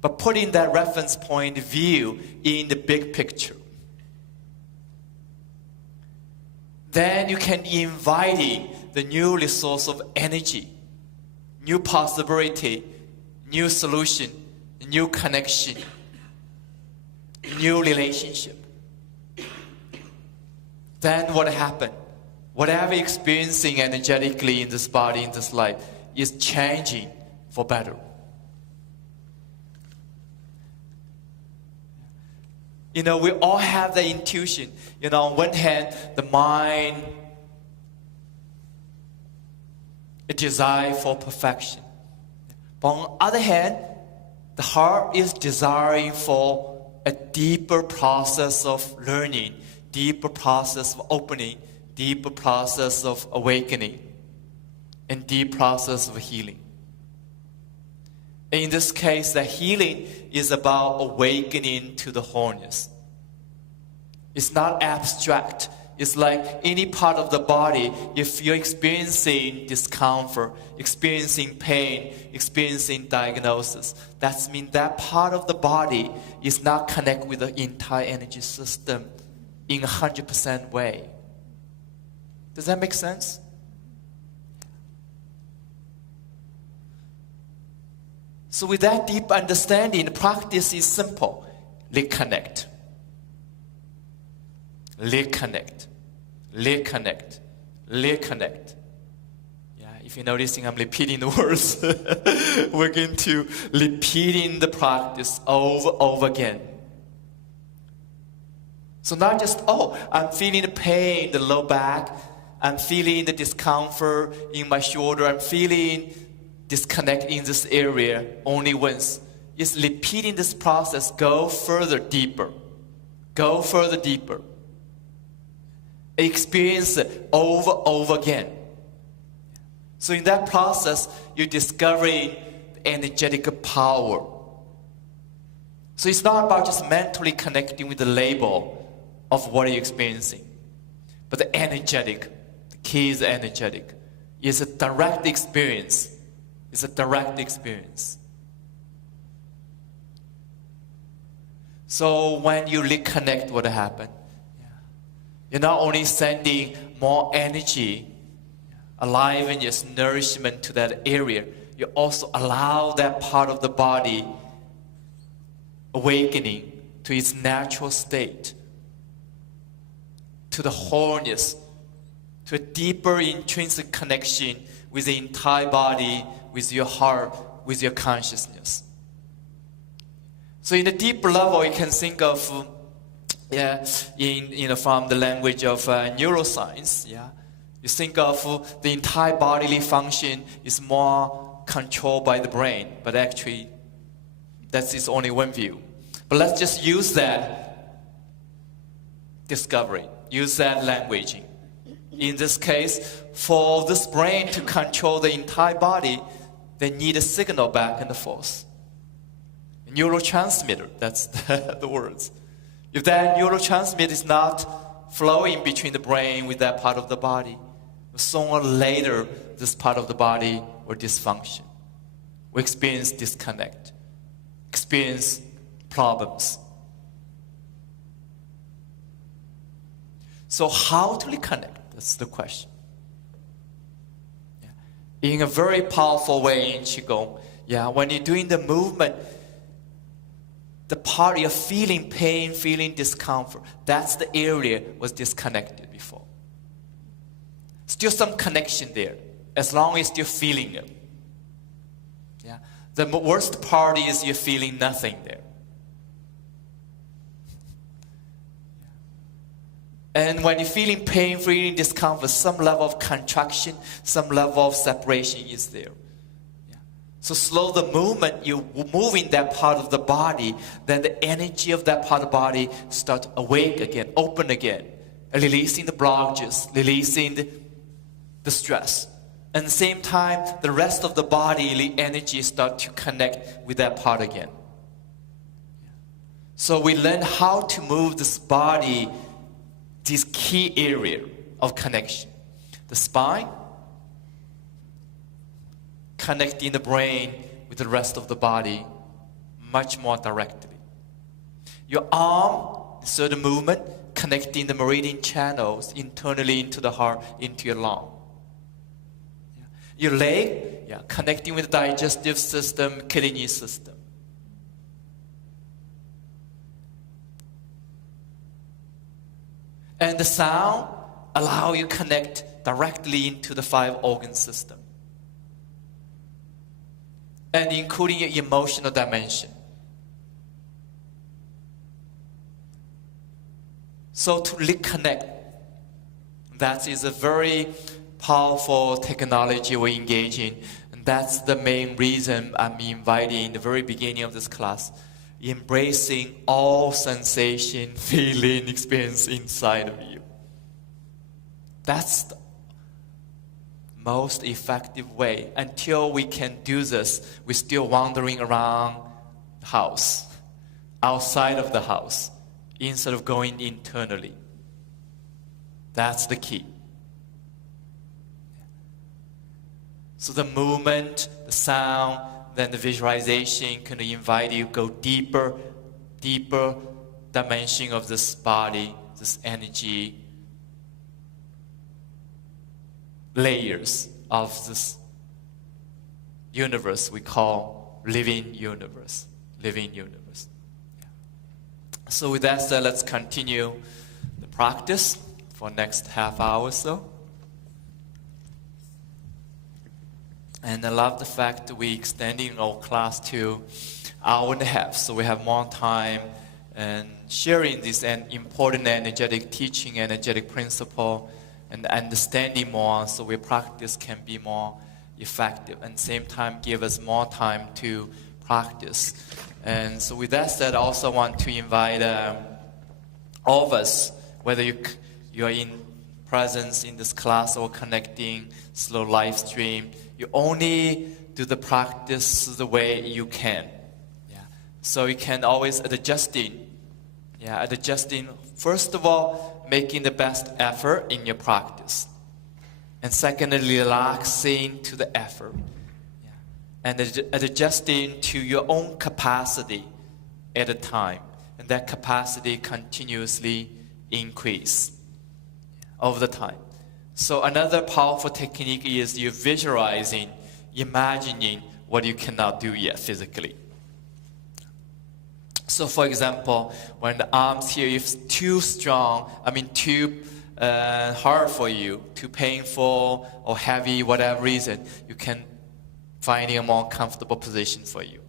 But putting that reference point of view in the big picture. Then you can invite the new resource of energy, new possibility, new solution, new connection, new relationship. Then what happened? Whatever experiencing energetically in this body, in this life, is changing for better. We all have the intuition. On one hand, the mind, a desire for perfection. But on the other hand, the heart is desiring for a deeper process of learning, deeper process of opening, deeper process of awakening, and deep process of healing. In this case, the healing is about awakening to the wholeness. It's not abstract. It's like any part of the body, if you're experiencing discomfort, experiencing pain, experiencing diagnosis, that means that part of the body is not connected with the entire energy system in 100% way. Does that make sense? So with that deep understanding, the practice is simple. Reconnect. Reconnect. Reconnect. Reconnect. If you're noticing, I'm repeating the words. We're going to repeating the practice over again. So not just, I'm feeling the pain in the low back. I'm feeling the discomfort in my shoulder. I'm feeling disconnect in this area only once. It's repeating this process. Go further deeper. Go further deeper. Experience it over again. So in that process, you're discovering the energetic power. So it's not about just mentally connecting with the label of what you're experiencing, but the energetic. The key is energetic. It's a direct experience. It's a direct experience. So when you reconnect, what happened? You're not only sending more energy, aliveness, nourishment to that area, you also allow that part of the body awakening to its natural state, to the wholeness, to a deeper intrinsic connection with the entire body, with your heart, with your consciousness. So in a deeper level, you can think of, from the language of neuroscience, you think of the entire bodily function is more controlled by the brain, but actually that's its only one view. But let's just use that discovery, use that languaging. In this case, for this brain to control the entire body, they need a signal back and forth. A neurotransmitter, that's the words. If that neurotransmitter is not flowing between the brain with that part of the body, sooner or later, this part of the body will dysfunction. We experience disconnect, experience problems. So how to reconnect? That's the question. In a very powerful way in Qigong, when you're doing the movement, the part you're feeling pain, feeling discomfort, that's the area was disconnected before. Still some connection there, as long as you're feeling it. The worst part is you're feeling nothing there. And when you're feeling pain, feeling discomfort, some level of contraction, some level of separation is there. So slow the movement, you moving that part of the body, then the energy of that part of the body starts awake again, open again, releasing the blockages, releasing the stress. At the same time, the rest of the bodily energy start to connect with that part again. So we learn how to move this body, this key area of connection. The spine, connecting the brain with the rest of the body much more directly. Your arm, certain movement, connecting the meridian channels internally into the heart, into your lung. Your leg, connecting with the digestive system, kidney system. And the sound allow you to connect directly into the 5 organ system. And including your emotional dimension. So to reconnect, that is a very powerful technology we engage in. And that's the main reason I'm inviting in the very beginning of this class, embracing all sensation, feeling, experience inside of you. That's the most effective way. Until we can do this, we're still wandering around the house, outside of the house, instead of going internally. That's the key. So the movement, the sound, then the visualization can invite you to go deeper dimension of this body, this energy, layers of this universe we call living universe. So with that said, let's continue the practice for next half hour or so. And I love the fact that we're extending our class to hour and a half, so we have more time and sharing this important energetic teaching, energetic principle, and understanding more, so our practice can be more effective, and at the same time give us more time to practice. And so with that said, I also want to invite all of us, whether you are in presence in this class or connecting slow live stream, you only do the practice the way you can. So you can always adjusting. First of all, making the best effort in your practice. And secondly, relaxing to the effort. And adjusting to your own capacity at a time. And that capacity continuously increase over the time. So another powerful technique is you visualizing, imagining what you cannot do yet physically. So for example, when the arms here is too strong, too hard for you, too painful or heavy, whatever reason, you can find a more comfortable position for you.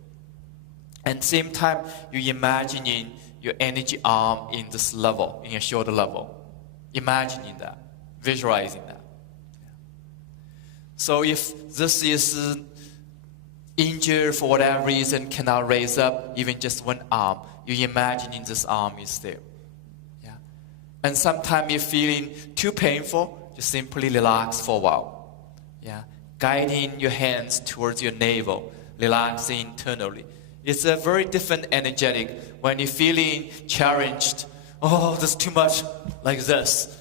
And same time, you imagining your energy arm in this level, in your shoulder level. Imagining that, visualizing that. So if this is injured for whatever reason, cannot raise up even just one arm, you imagining this arm is there. Yeah. And sometimes you're feeling too painful, just simply relax for a while. Yeah. Guiding your hands towards your navel, relaxing internally. It's a very different energetic when you're feeling challenged. Oh, there's too much like this.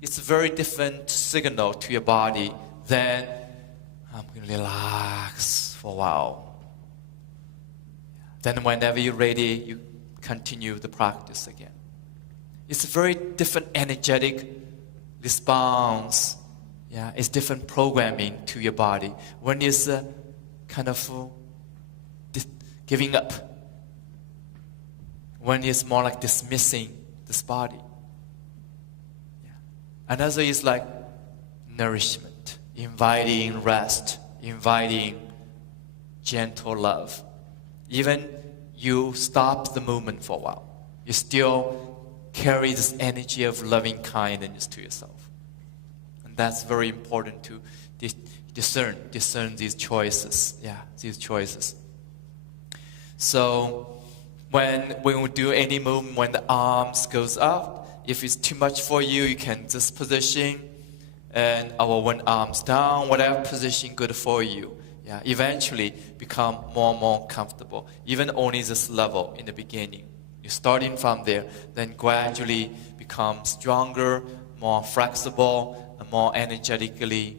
It's a very different signal to your body than I'm going to relax for a while. Then whenever you're ready, you continue the practice again. It's a very different energetic response. Yeah, it's different programming to your body. When it's kind of giving up. When it's more like dismissing this body. Yeah. Another is like nourishment, inviting rest, inviting gentle love. Even you stop the movement for a while, you still carry this energy of loving kindness to yourself. And that's very important to discern these choices. Yeah, these choices. So when we do any movement, when the arms goes up, if it's too much for you, you can just position and our one arms down, whatever position good for you. Yeah, eventually become more and more comfortable. Even only this level in the beginning. You're starting from there, then gradually become stronger, more flexible, and more energetically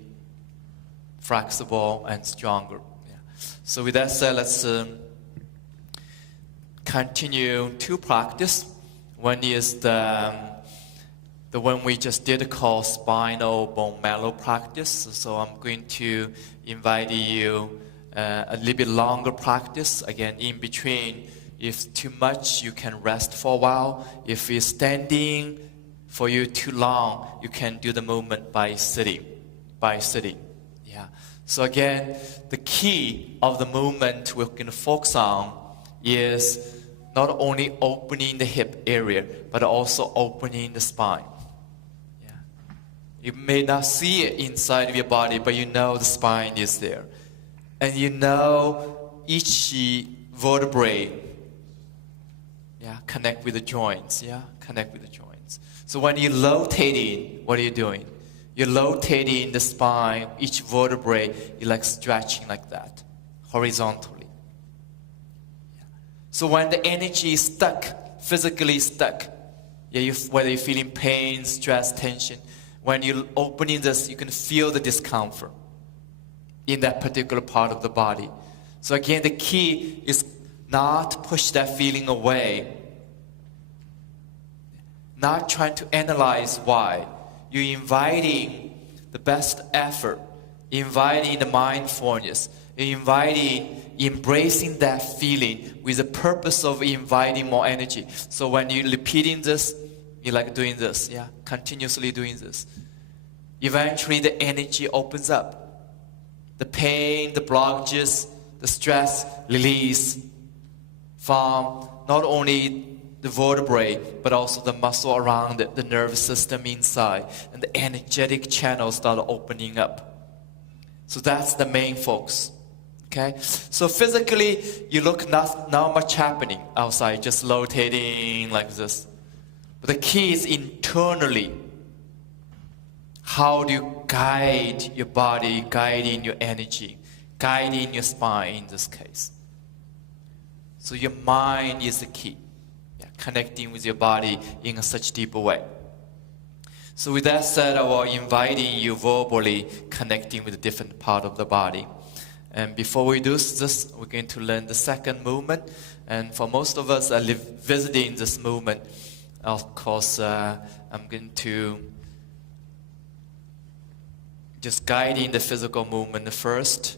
flexible and stronger. Yeah. So with that said, let's continue to practice. One is the one we just did called spinal bone marrow practice. So I'm going to invite you a little bit longer practice. Again, in between, if too much, you can rest for a while. If it's standing for you too long, you can do the movement by sitting. Yeah. So again, the key of the movement we're going to focus on is not only opening the hip area, but also opening the spine. Yeah. You may not see it inside of your body, but you know the spine is there. And you know each vertebrae, connect with the joints. Connect with the joints. So when you're rotating, what are you doing? You're rotating the spine, each vertebrae, you're like stretching like that, horizontally. So when the energy is stuck, physically stuck, whether you're feeling pain, stress, tension, when you're opening this, you can feel the discomfort in that particular part of the body. So again, the key is not push that feeling away. Not trying to analyze why. You're inviting the best effort, inviting the mindfulness, embracing that feeling with the purpose of inviting more energy. So when you're repeating this, you're like doing this, continuously doing this. Eventually the energy opens up. The pain, the blockages, the stress release from not only the vertebrae, but also the muscle around it, the nervous system inside, and the energetic channels start opening up. So that's the main focus. Okay? So physically, you look not much happening outside, just rotating like this. But the key is internally. How do you guide your body, guiding your energy, guiding your spine in this case? So your mind is the key. Connecting with your body in such a deeper way. So with that said, I will inviting you verbally connecting with a different part of the body. And before we do this, we're going to learn the second movement. And for most of us visiting this movement, of course, I'm going to just guiding the physical movement first,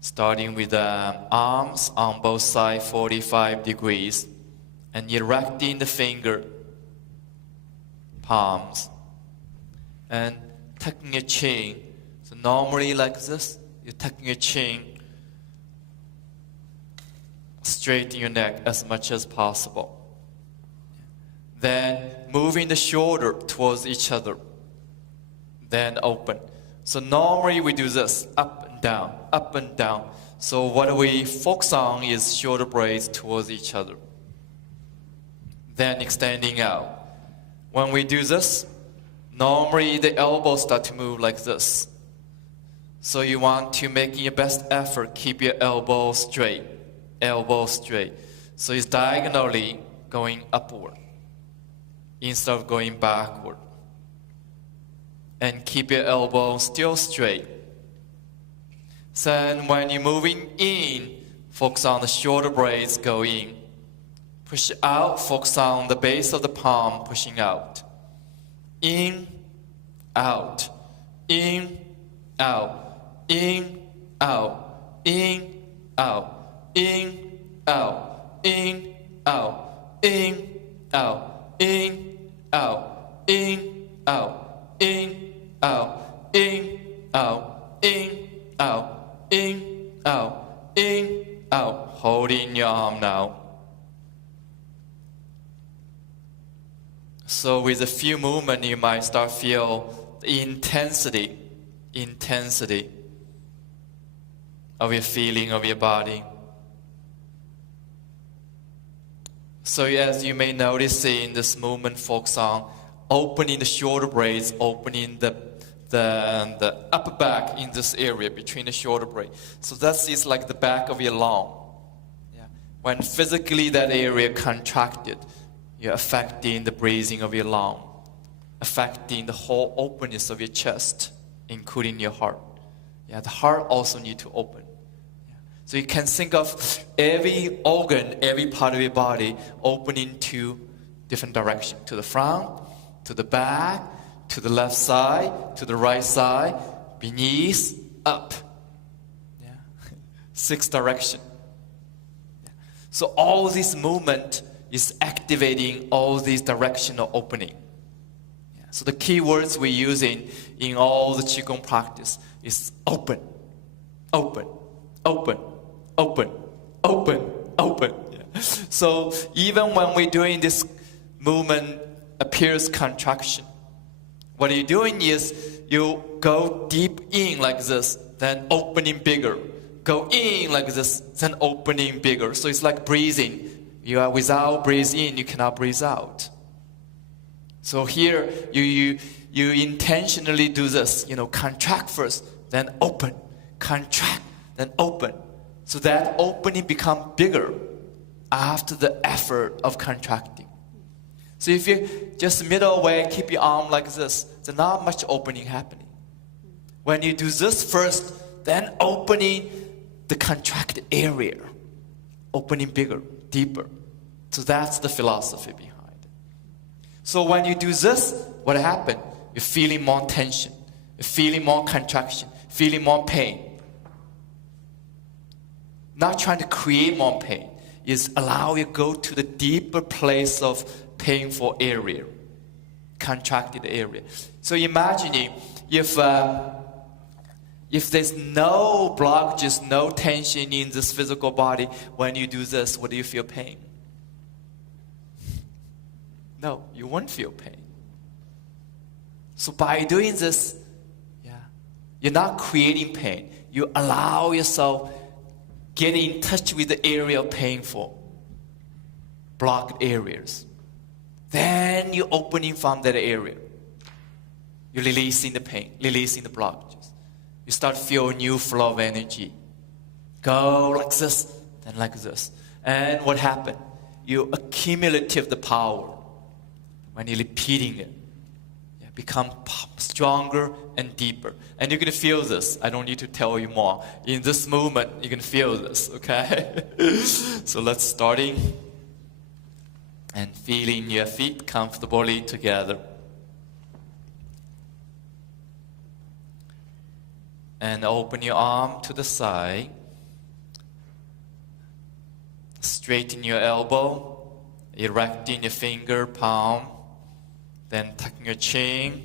starting with arms on both sides, 45 degrees. And erecting the finger palms and tucking your chin. So normally like this, you're tucking your chin, straighten your neck as much as possible. Then moving the shoulder towards each other. Then open. So normally we do this, up and down, up and down. So what we focus on is shoulder blades towards each other. Then extending out. When we do this, normally the elbows start to move like this. So you want to make your best effort, keep your elbow straight. Elbow straight. So it's diagonally going upward instead of going backward. And keep your elbow still straight. Then when you're moving in, focus on the shoulder blades go in. Push out, focus on the base of the palm, pushing out. In, out, in, out, in, out, in, out, in, out, in, out, in, out, in, out, in, out, in, out, in, out, in, out, in, out, in, out. Holding your arm now. So with a few movements, you might start feel the intensity of your feeling of your body. So as you may notice in this movement, focus on opening the shoulder blades, opening the upper back in this area between the shoulder blades. So that is like the back of your lung. Yeah. When physically that area contracted, you're affecting the breathing of your lung, affecting the whole openness of your chest, including your heart. Yeah, the heart also needs to open. Yeah. So you can think of every organ, every part of your body opening to different directions, to the front, to the back, to the left side, to the right side, beneath, up. Yeah. 6 directions. Yeah. So all this movement is activating all these directional opening. Yeah. So the key words we're using in all the Qigong practice is open, open, open, open, open, open. Yeah. So even when we're doing this movement appears contraction, what you're doing is you go deep in like this, then opening bigger. Go in like this, then opening bigger. So it's like breathing. You are without breathe in, you cannot breathe out. So here you intentionally do this. Contract first, then open. Contract, then open. So that opening becomes bigger after the effort of contracting. So if you just middle way, keep your arm like this, there's not much opening happening. When you do this first, then opening the contracted area, opening bigger, deeper. So that's the philosophy behind it. So when you do this, what happens? You're feeling more tension, you're feeling more contraction, feeling more pain. Not trying to create more pain, is allow you to go to the deeper place of painful area, contracted area. So imagine if there's no blockages, no tension in this physical body, when you do this, what do you feel pain? No, you won't feel pain. So by doing this, you're not creating pain. You allow yourself get in touch with the area of painful, blocked areas. Then you're opening from that area. You're releasing the pain, releasing the blockages. You start to feel a new flow of energy. Go like this, then like this. And what happened? You accumulative the power. When you're repeating it, become stronger and deeper. And you're going to feel this. I don't need to tell you more. In this movement, you can feel this, okay? So let's starting. And feeling your feet comfortably together. And open your arm to the side. Straighten your elbow. Erecting your finger palm. Then tucking your chin.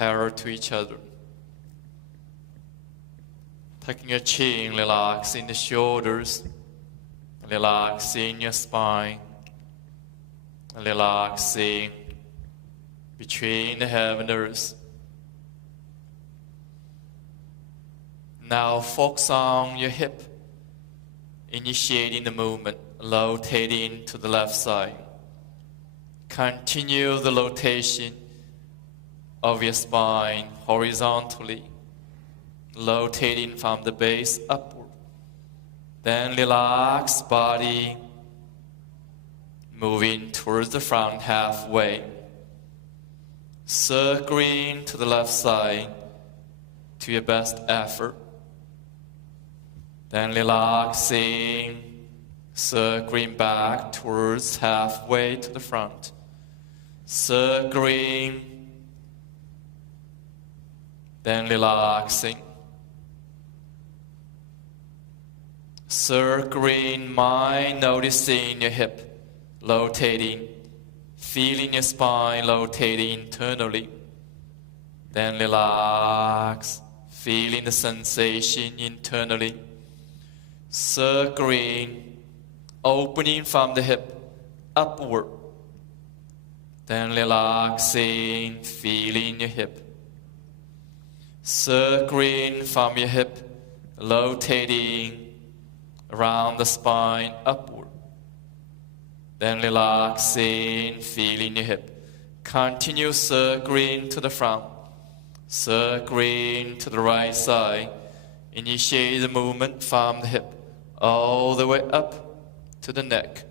parallel to each other. Taking your chin, relaxing the shoulders, relaxing your spine, relaxing between the heaven and earth. Now focus on your hip, initiating the movement, rotating to the left side. Continue the rotation of your spine horizontally, rotating from the base upward. Then relax body, moving towards the front halfway, circling to the left side to your best effort. Then relaxing, circling back towards halfway to the front, circling, then relaxing, circling, mind noticing your hip rotating, feeling your spine rotating internally, then relax, feeling the sensation internally, circling, opening from the hip upward, then relaxing, feeling your hip, circling from your hip, rotating around the spine upward, then relaxing, feeling your hip. Continue circling to the front, circling to the right side. Initiate the movement from the hip all the way up to the neck.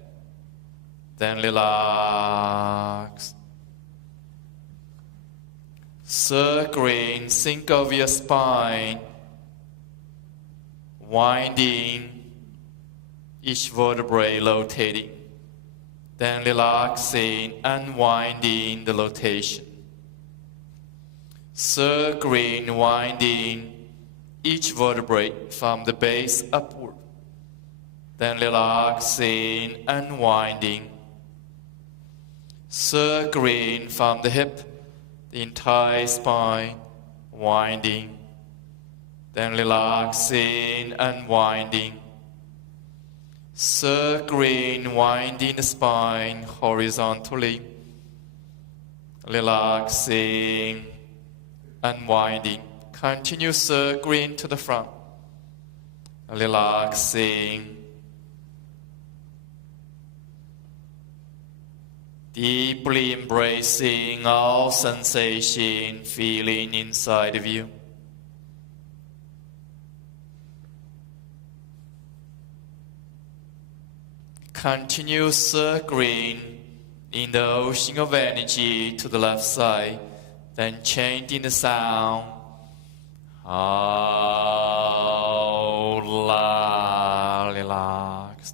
Then relax. Circling, think of your spine, winding, each vertebrae rotating. Then relaxing, unwinding the rotation. Circling, winding each vertebrae from the base upward. Then relaxing, unwinding. Circling from the hip, the entire spine, winding. Then relaxing, unwinding. Circling, winding the spine horizontally. Relaxing, unwinding. Continue circling to the front. Relaxing. Deeply embracing all sensation, feeling inside of you. Continue circling in the ocean of energy to the left side, then chanting the sound. La, relax.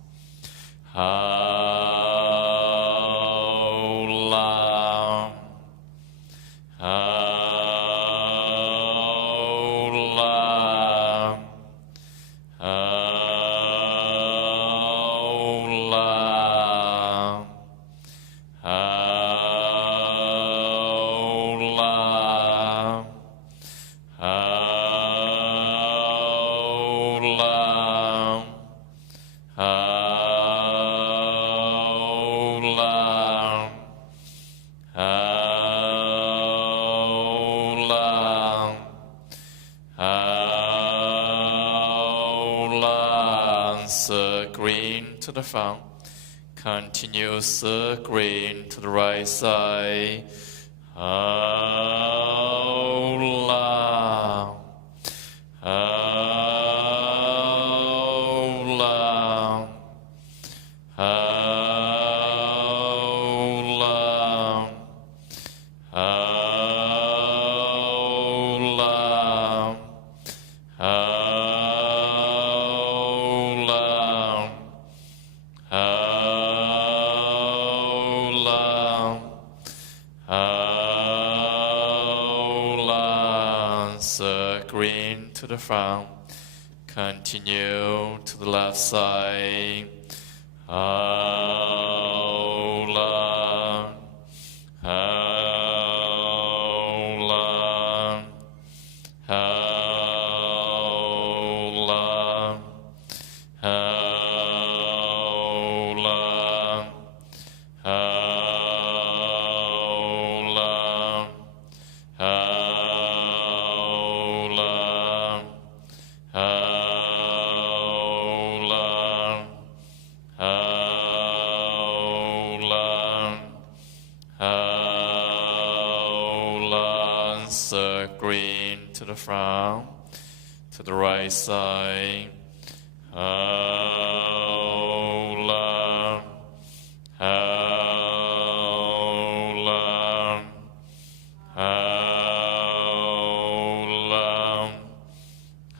Circling to the front. Continue circling to the right side. Circling to the front. Continue to the left side. Aula, aula. Howla, howla, howla, howla, howla, howla. Screen to the front, to the right side. Howla, howla, howla,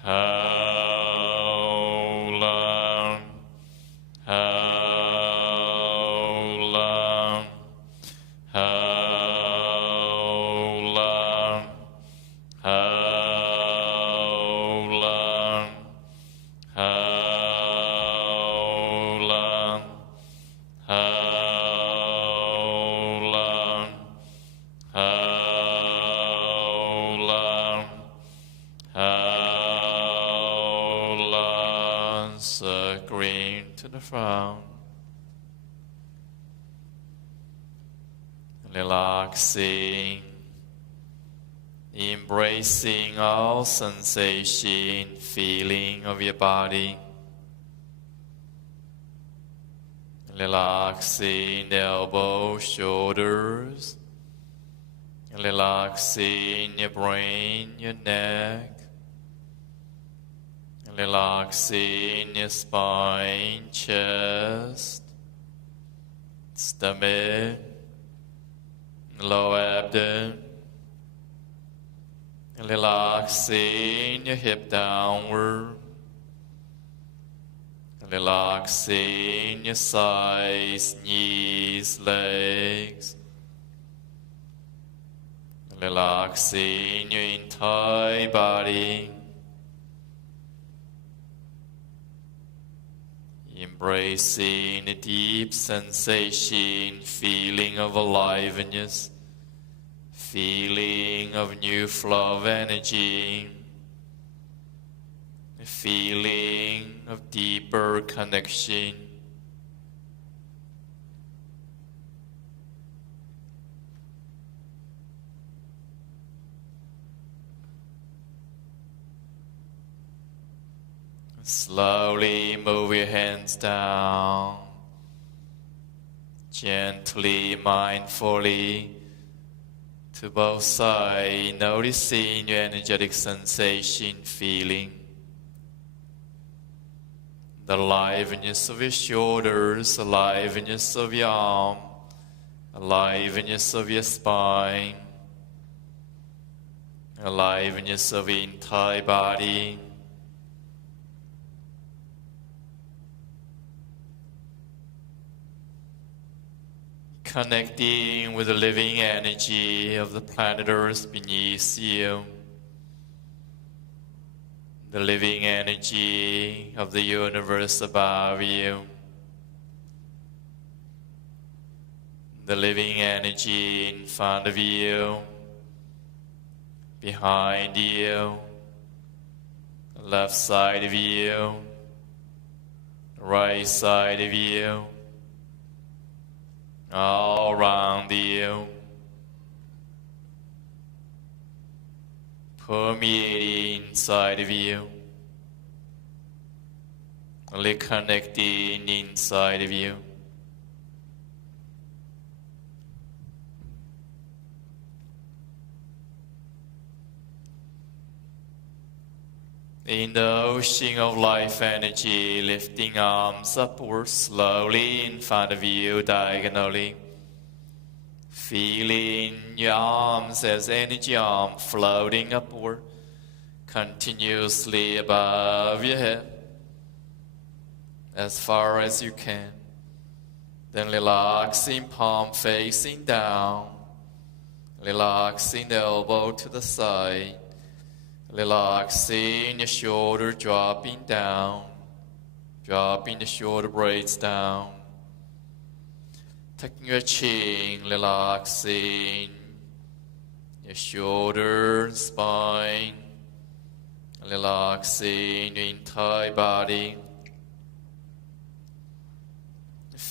howla, howla, howla, howla, howla, howla, howla, howla. Screen to the front. Relaxing, embracing all sensation, feeling of your body. Relaxing the elbows, shoulders. Relaxing your brain, your neck. Relaxing your spine, chest, stomach, lower abdomen. Relaxing your hip downward. Relaxing your sides, knees, legs. Relaxing your entire body. Embracing the deep sensation, feeling of aliveness, feeling of new flow of energy, a feeling of deeper connection. Slowly move your hands down, gently, mindfully, to both sides, noticing your energetic sensation, feeling the aliveness of your shoulders, aliveness of your arm, aliveness of your spine, aliveness of your entire body. Connecting with the living energy of the planet Earth beneath you, the living energy of the universe above you, the living energy in front of you, behind you, the left side of you, the right side of you, all around you, permeating inside of you, only connecting inside of you. In the ocean of life energy, lifting arms upward slowly in front of you, diagonally. Feeling your arms as energy arm floating upward, continuously above your head, as far as you can. Then relaxing palm facing down, relaxing the elbow to the side. Relaxing your shoulder, dropping down, dropping the shoulder blades down. Taking your chin, relaxing your shoulder, spine, relaxing your entire body.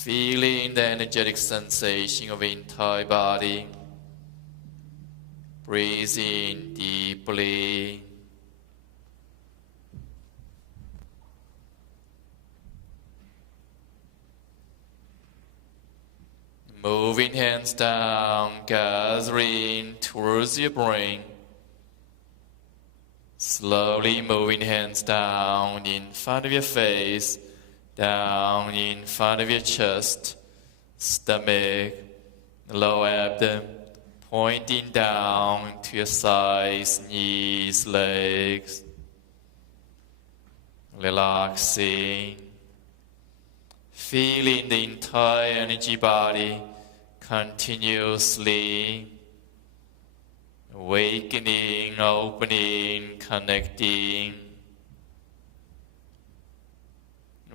Feeling the energetic sensation of the entire body. Breathe in deeply. Moving hands down, gathering towards your brain. Slowly moving hands down in front of your face, down in front of your chest, stomach, lower abdomen, pointing down to your sides, knees, legs. Relaxing. Feeling the entire energy body continuously awakening, opening, connecting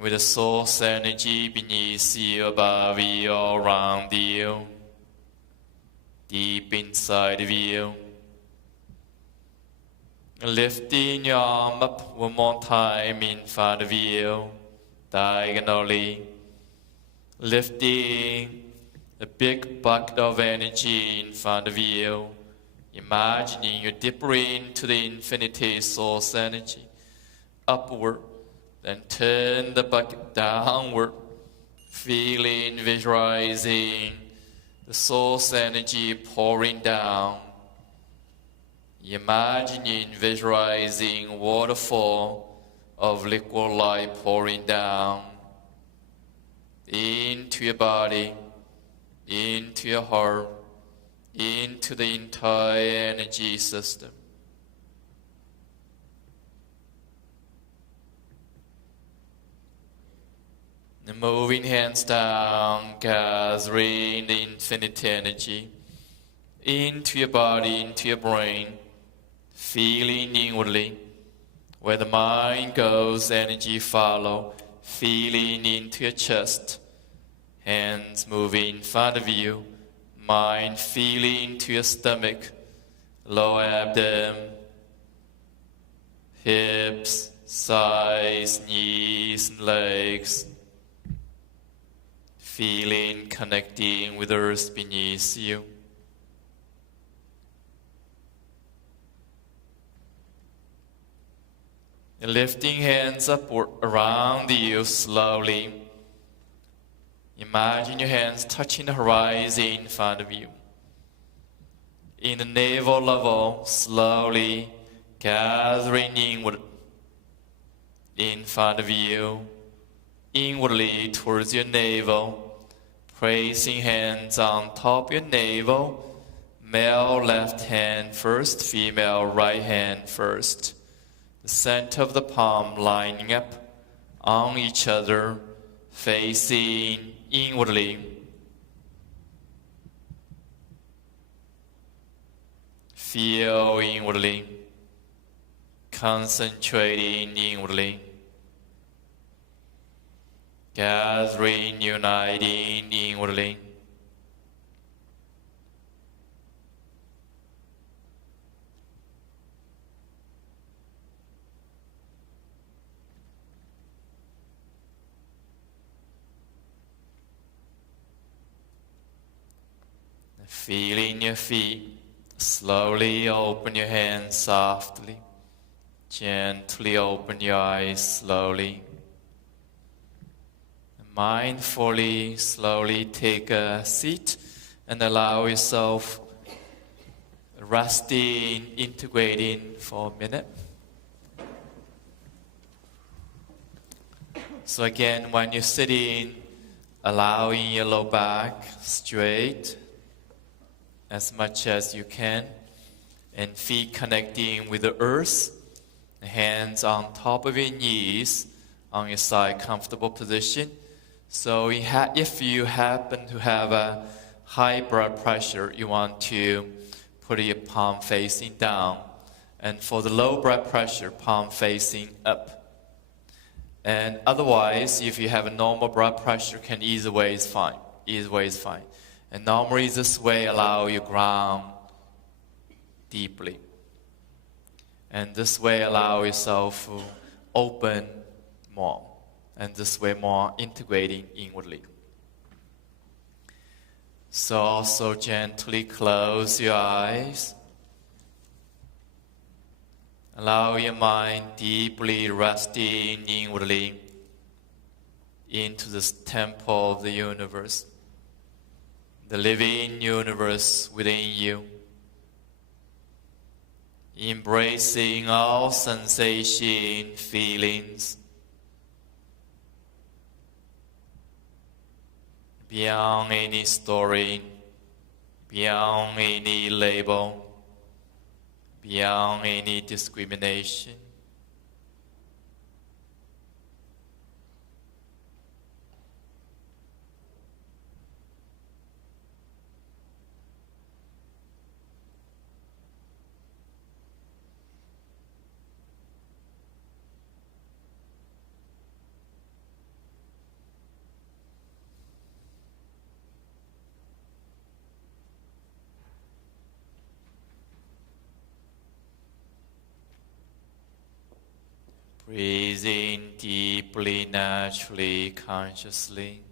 with the source energy beneath you, above you, around you, deep inside of you. Lifting your arm up one more time in front of you, diagonally. Lifting a big bucket of energy in front of you. Imagining you dip into the infinity source energy, upward, then turn the bucket downward, feeling, visualizing the source energy pouring down. Imagining, visualizing waterfall of liquid light pouring down into your body, into your heart, into the entire energy system. The moving hands down, gathering the infinite energy into your body, into your brain, feeling inwardly. Where the mind goes, energy follow, feeling into your chest. Hands moving in front of you, mind feeling to your stomach, lower abdomen, hips, sides, knees, and legs. Feeling, connecting with the earth beneath you. Lifting hands upward around you slowly. Imagine your hands touching the horizon in front of you. In the navel level, slowly gathering inward in front of you, inwardly towards your navel, placing hands on top of your navel, male left hand first, female right hand first. The center of the palm lining up on each other, facing inwardly. Feel inwardly, concentrating inwardly, gathering, uniting inwardly. Feeling your feet, slowly open your hands softly, gently open your eyes slowly. Mindfully, slowly take a seat and allow yourself resting, integrating for a minute. So again, when you're sitting, allowing your low back straight as much as you can, and feet connecting with the earth, hands on top of your knees, on your side comfortable position. So if you happen to have a high blood pressure, you want to put your palm facing down, and for the low blood pressure, palm facing up. And otherwise, if you have a normal blood pressure, either way is fine. Either way is fine. And normally this way allow you ground deeply. And this way allow yourself to open more. And this way more integrating inwardly. So also gently close your eyes. Allow your mind deeply resting inwardly into this temple of the universe, the living universe within you, embracing all sensation, feelings, beyond any story, beyond any label, beyond any discrimination. Breathe in deeply, naturally, consciously.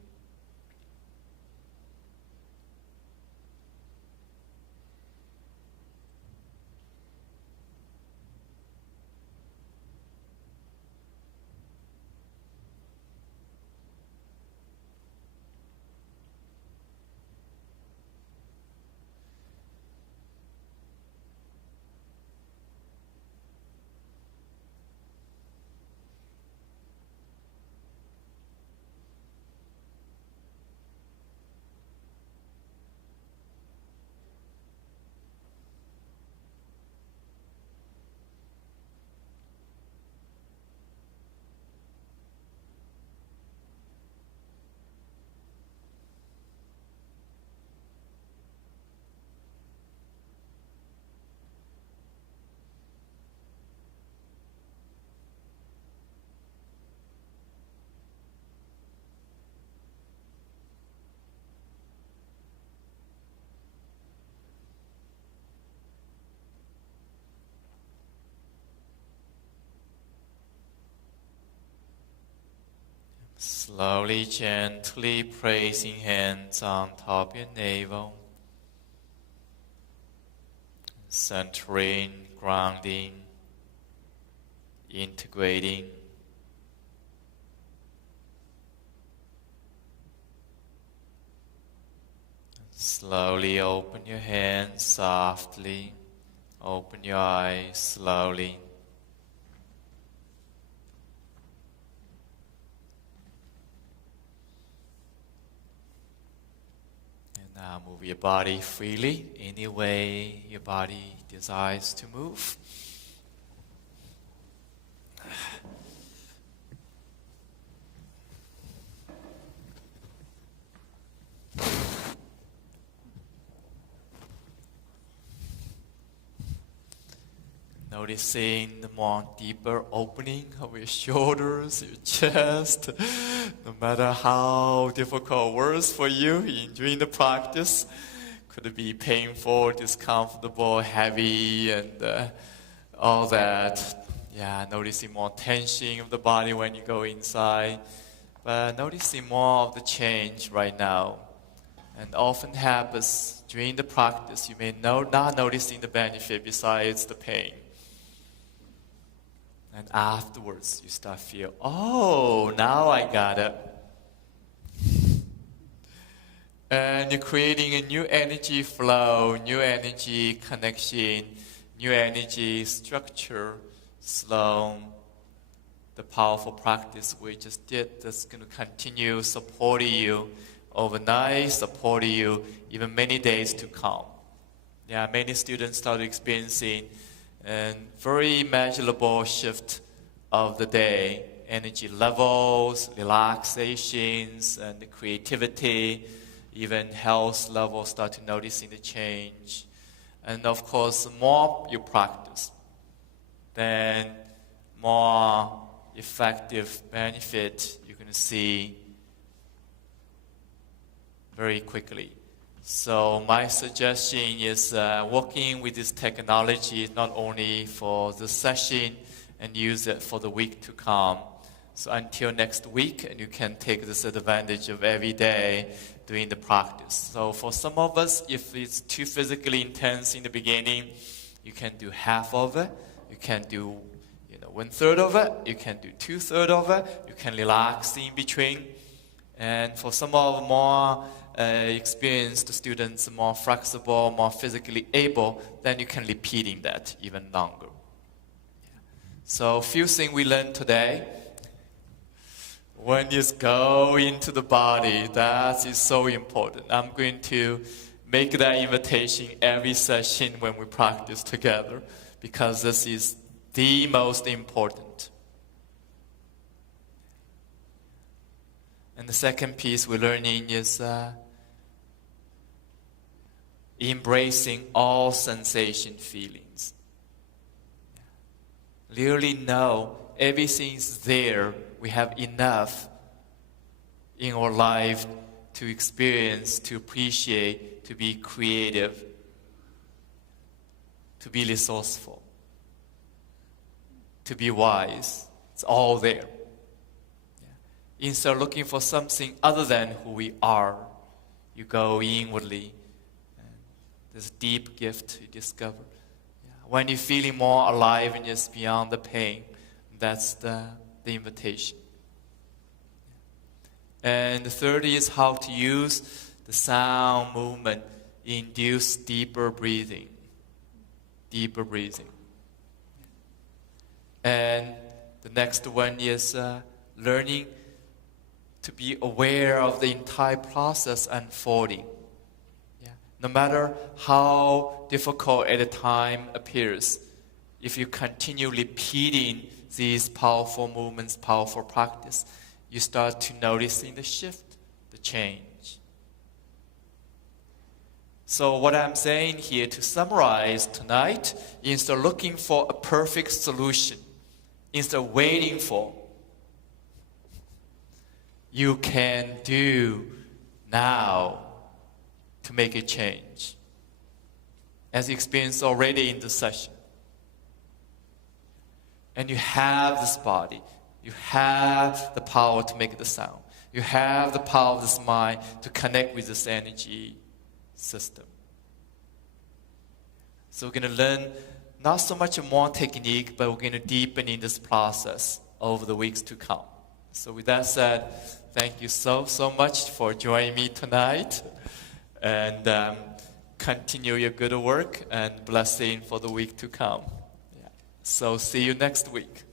Slowly, gently placing hands on top of your navel, centering, grounding, integrating. Slowly open your hands softly, open your eyes slowly. Now move your body freely, any way your body desires to move. Noticing the more deeper opening of your shoulders, your chest. No matter how difficult it was for you in during the practice, could it be painful, discomfortable, heavy, and all that. Yeah, noticing more tension of the body when you go inside, but noticing more of the change right now. And often happens during the practice, you may not noticing the benefit besides the pain. And afterwards, you start feel, oh, now I got it. And you're creating a new energy flow, new energy connection, new energy structure, slow. The powerful practice we just did that's going to continue supporting you overnight, supporting you even many days to come. Yeah, many students start experiencing a very measurable shift of the day, energy levels, relaxations, and the creativity, even health levels start to noticing the change. And of course, the more you practice, then more effective benefit you're going to see very quickly. So my suggestion is working with this technology not only for the session and use it for the week to come. So until next week, and you can take this advantage of every day doing the practice. So for some of us, if it's too physically intense in the beginning, you can do half of it. You can do 1/3 of it. You can do 2/3 of it. You can relax in between. And for some of more experienced students, more flexible, more physically able, then you can repeating that even longer. So a few things we learned today. One is go into the body. That is so important. I'm going to make that invitation every session when we practice together, because this is the most important. And the second piece we're learning is embracing all sensation feelings. Really know everything is there. We have enough in our life to experience, to appreciate, to be creative, to be resourceful, to be wise. It's all there. Instead of looking for something other than who we are, you go inwardly. This deep gift you discover. When you're feeling more alive and just beyond the pain, that's the invitation. And the third is how to use the sound movement, induce deeper breathing. Deeper breathing. And the next one is learning to be aware of the entire process unfolding. No matter how difficult at the time appears, if you continue repeating these powerful movements, powerful practice, you start to noticing the shift, the change. So what I'm saying here to summarize tonight, instead of looking for a perfect solution, instead of waiting for, you can do now to make a change, as experienced already in the session. And you have this body. You have the power to make the sound. You have the power of this mind to connect with this energy system. So we're going to learn not so much more technique, but we're going to deepen in this process over the weeks to come. So with that said, thank you so much for joining me tonight. And continue your good work and blessing for the week to come. So see you next week.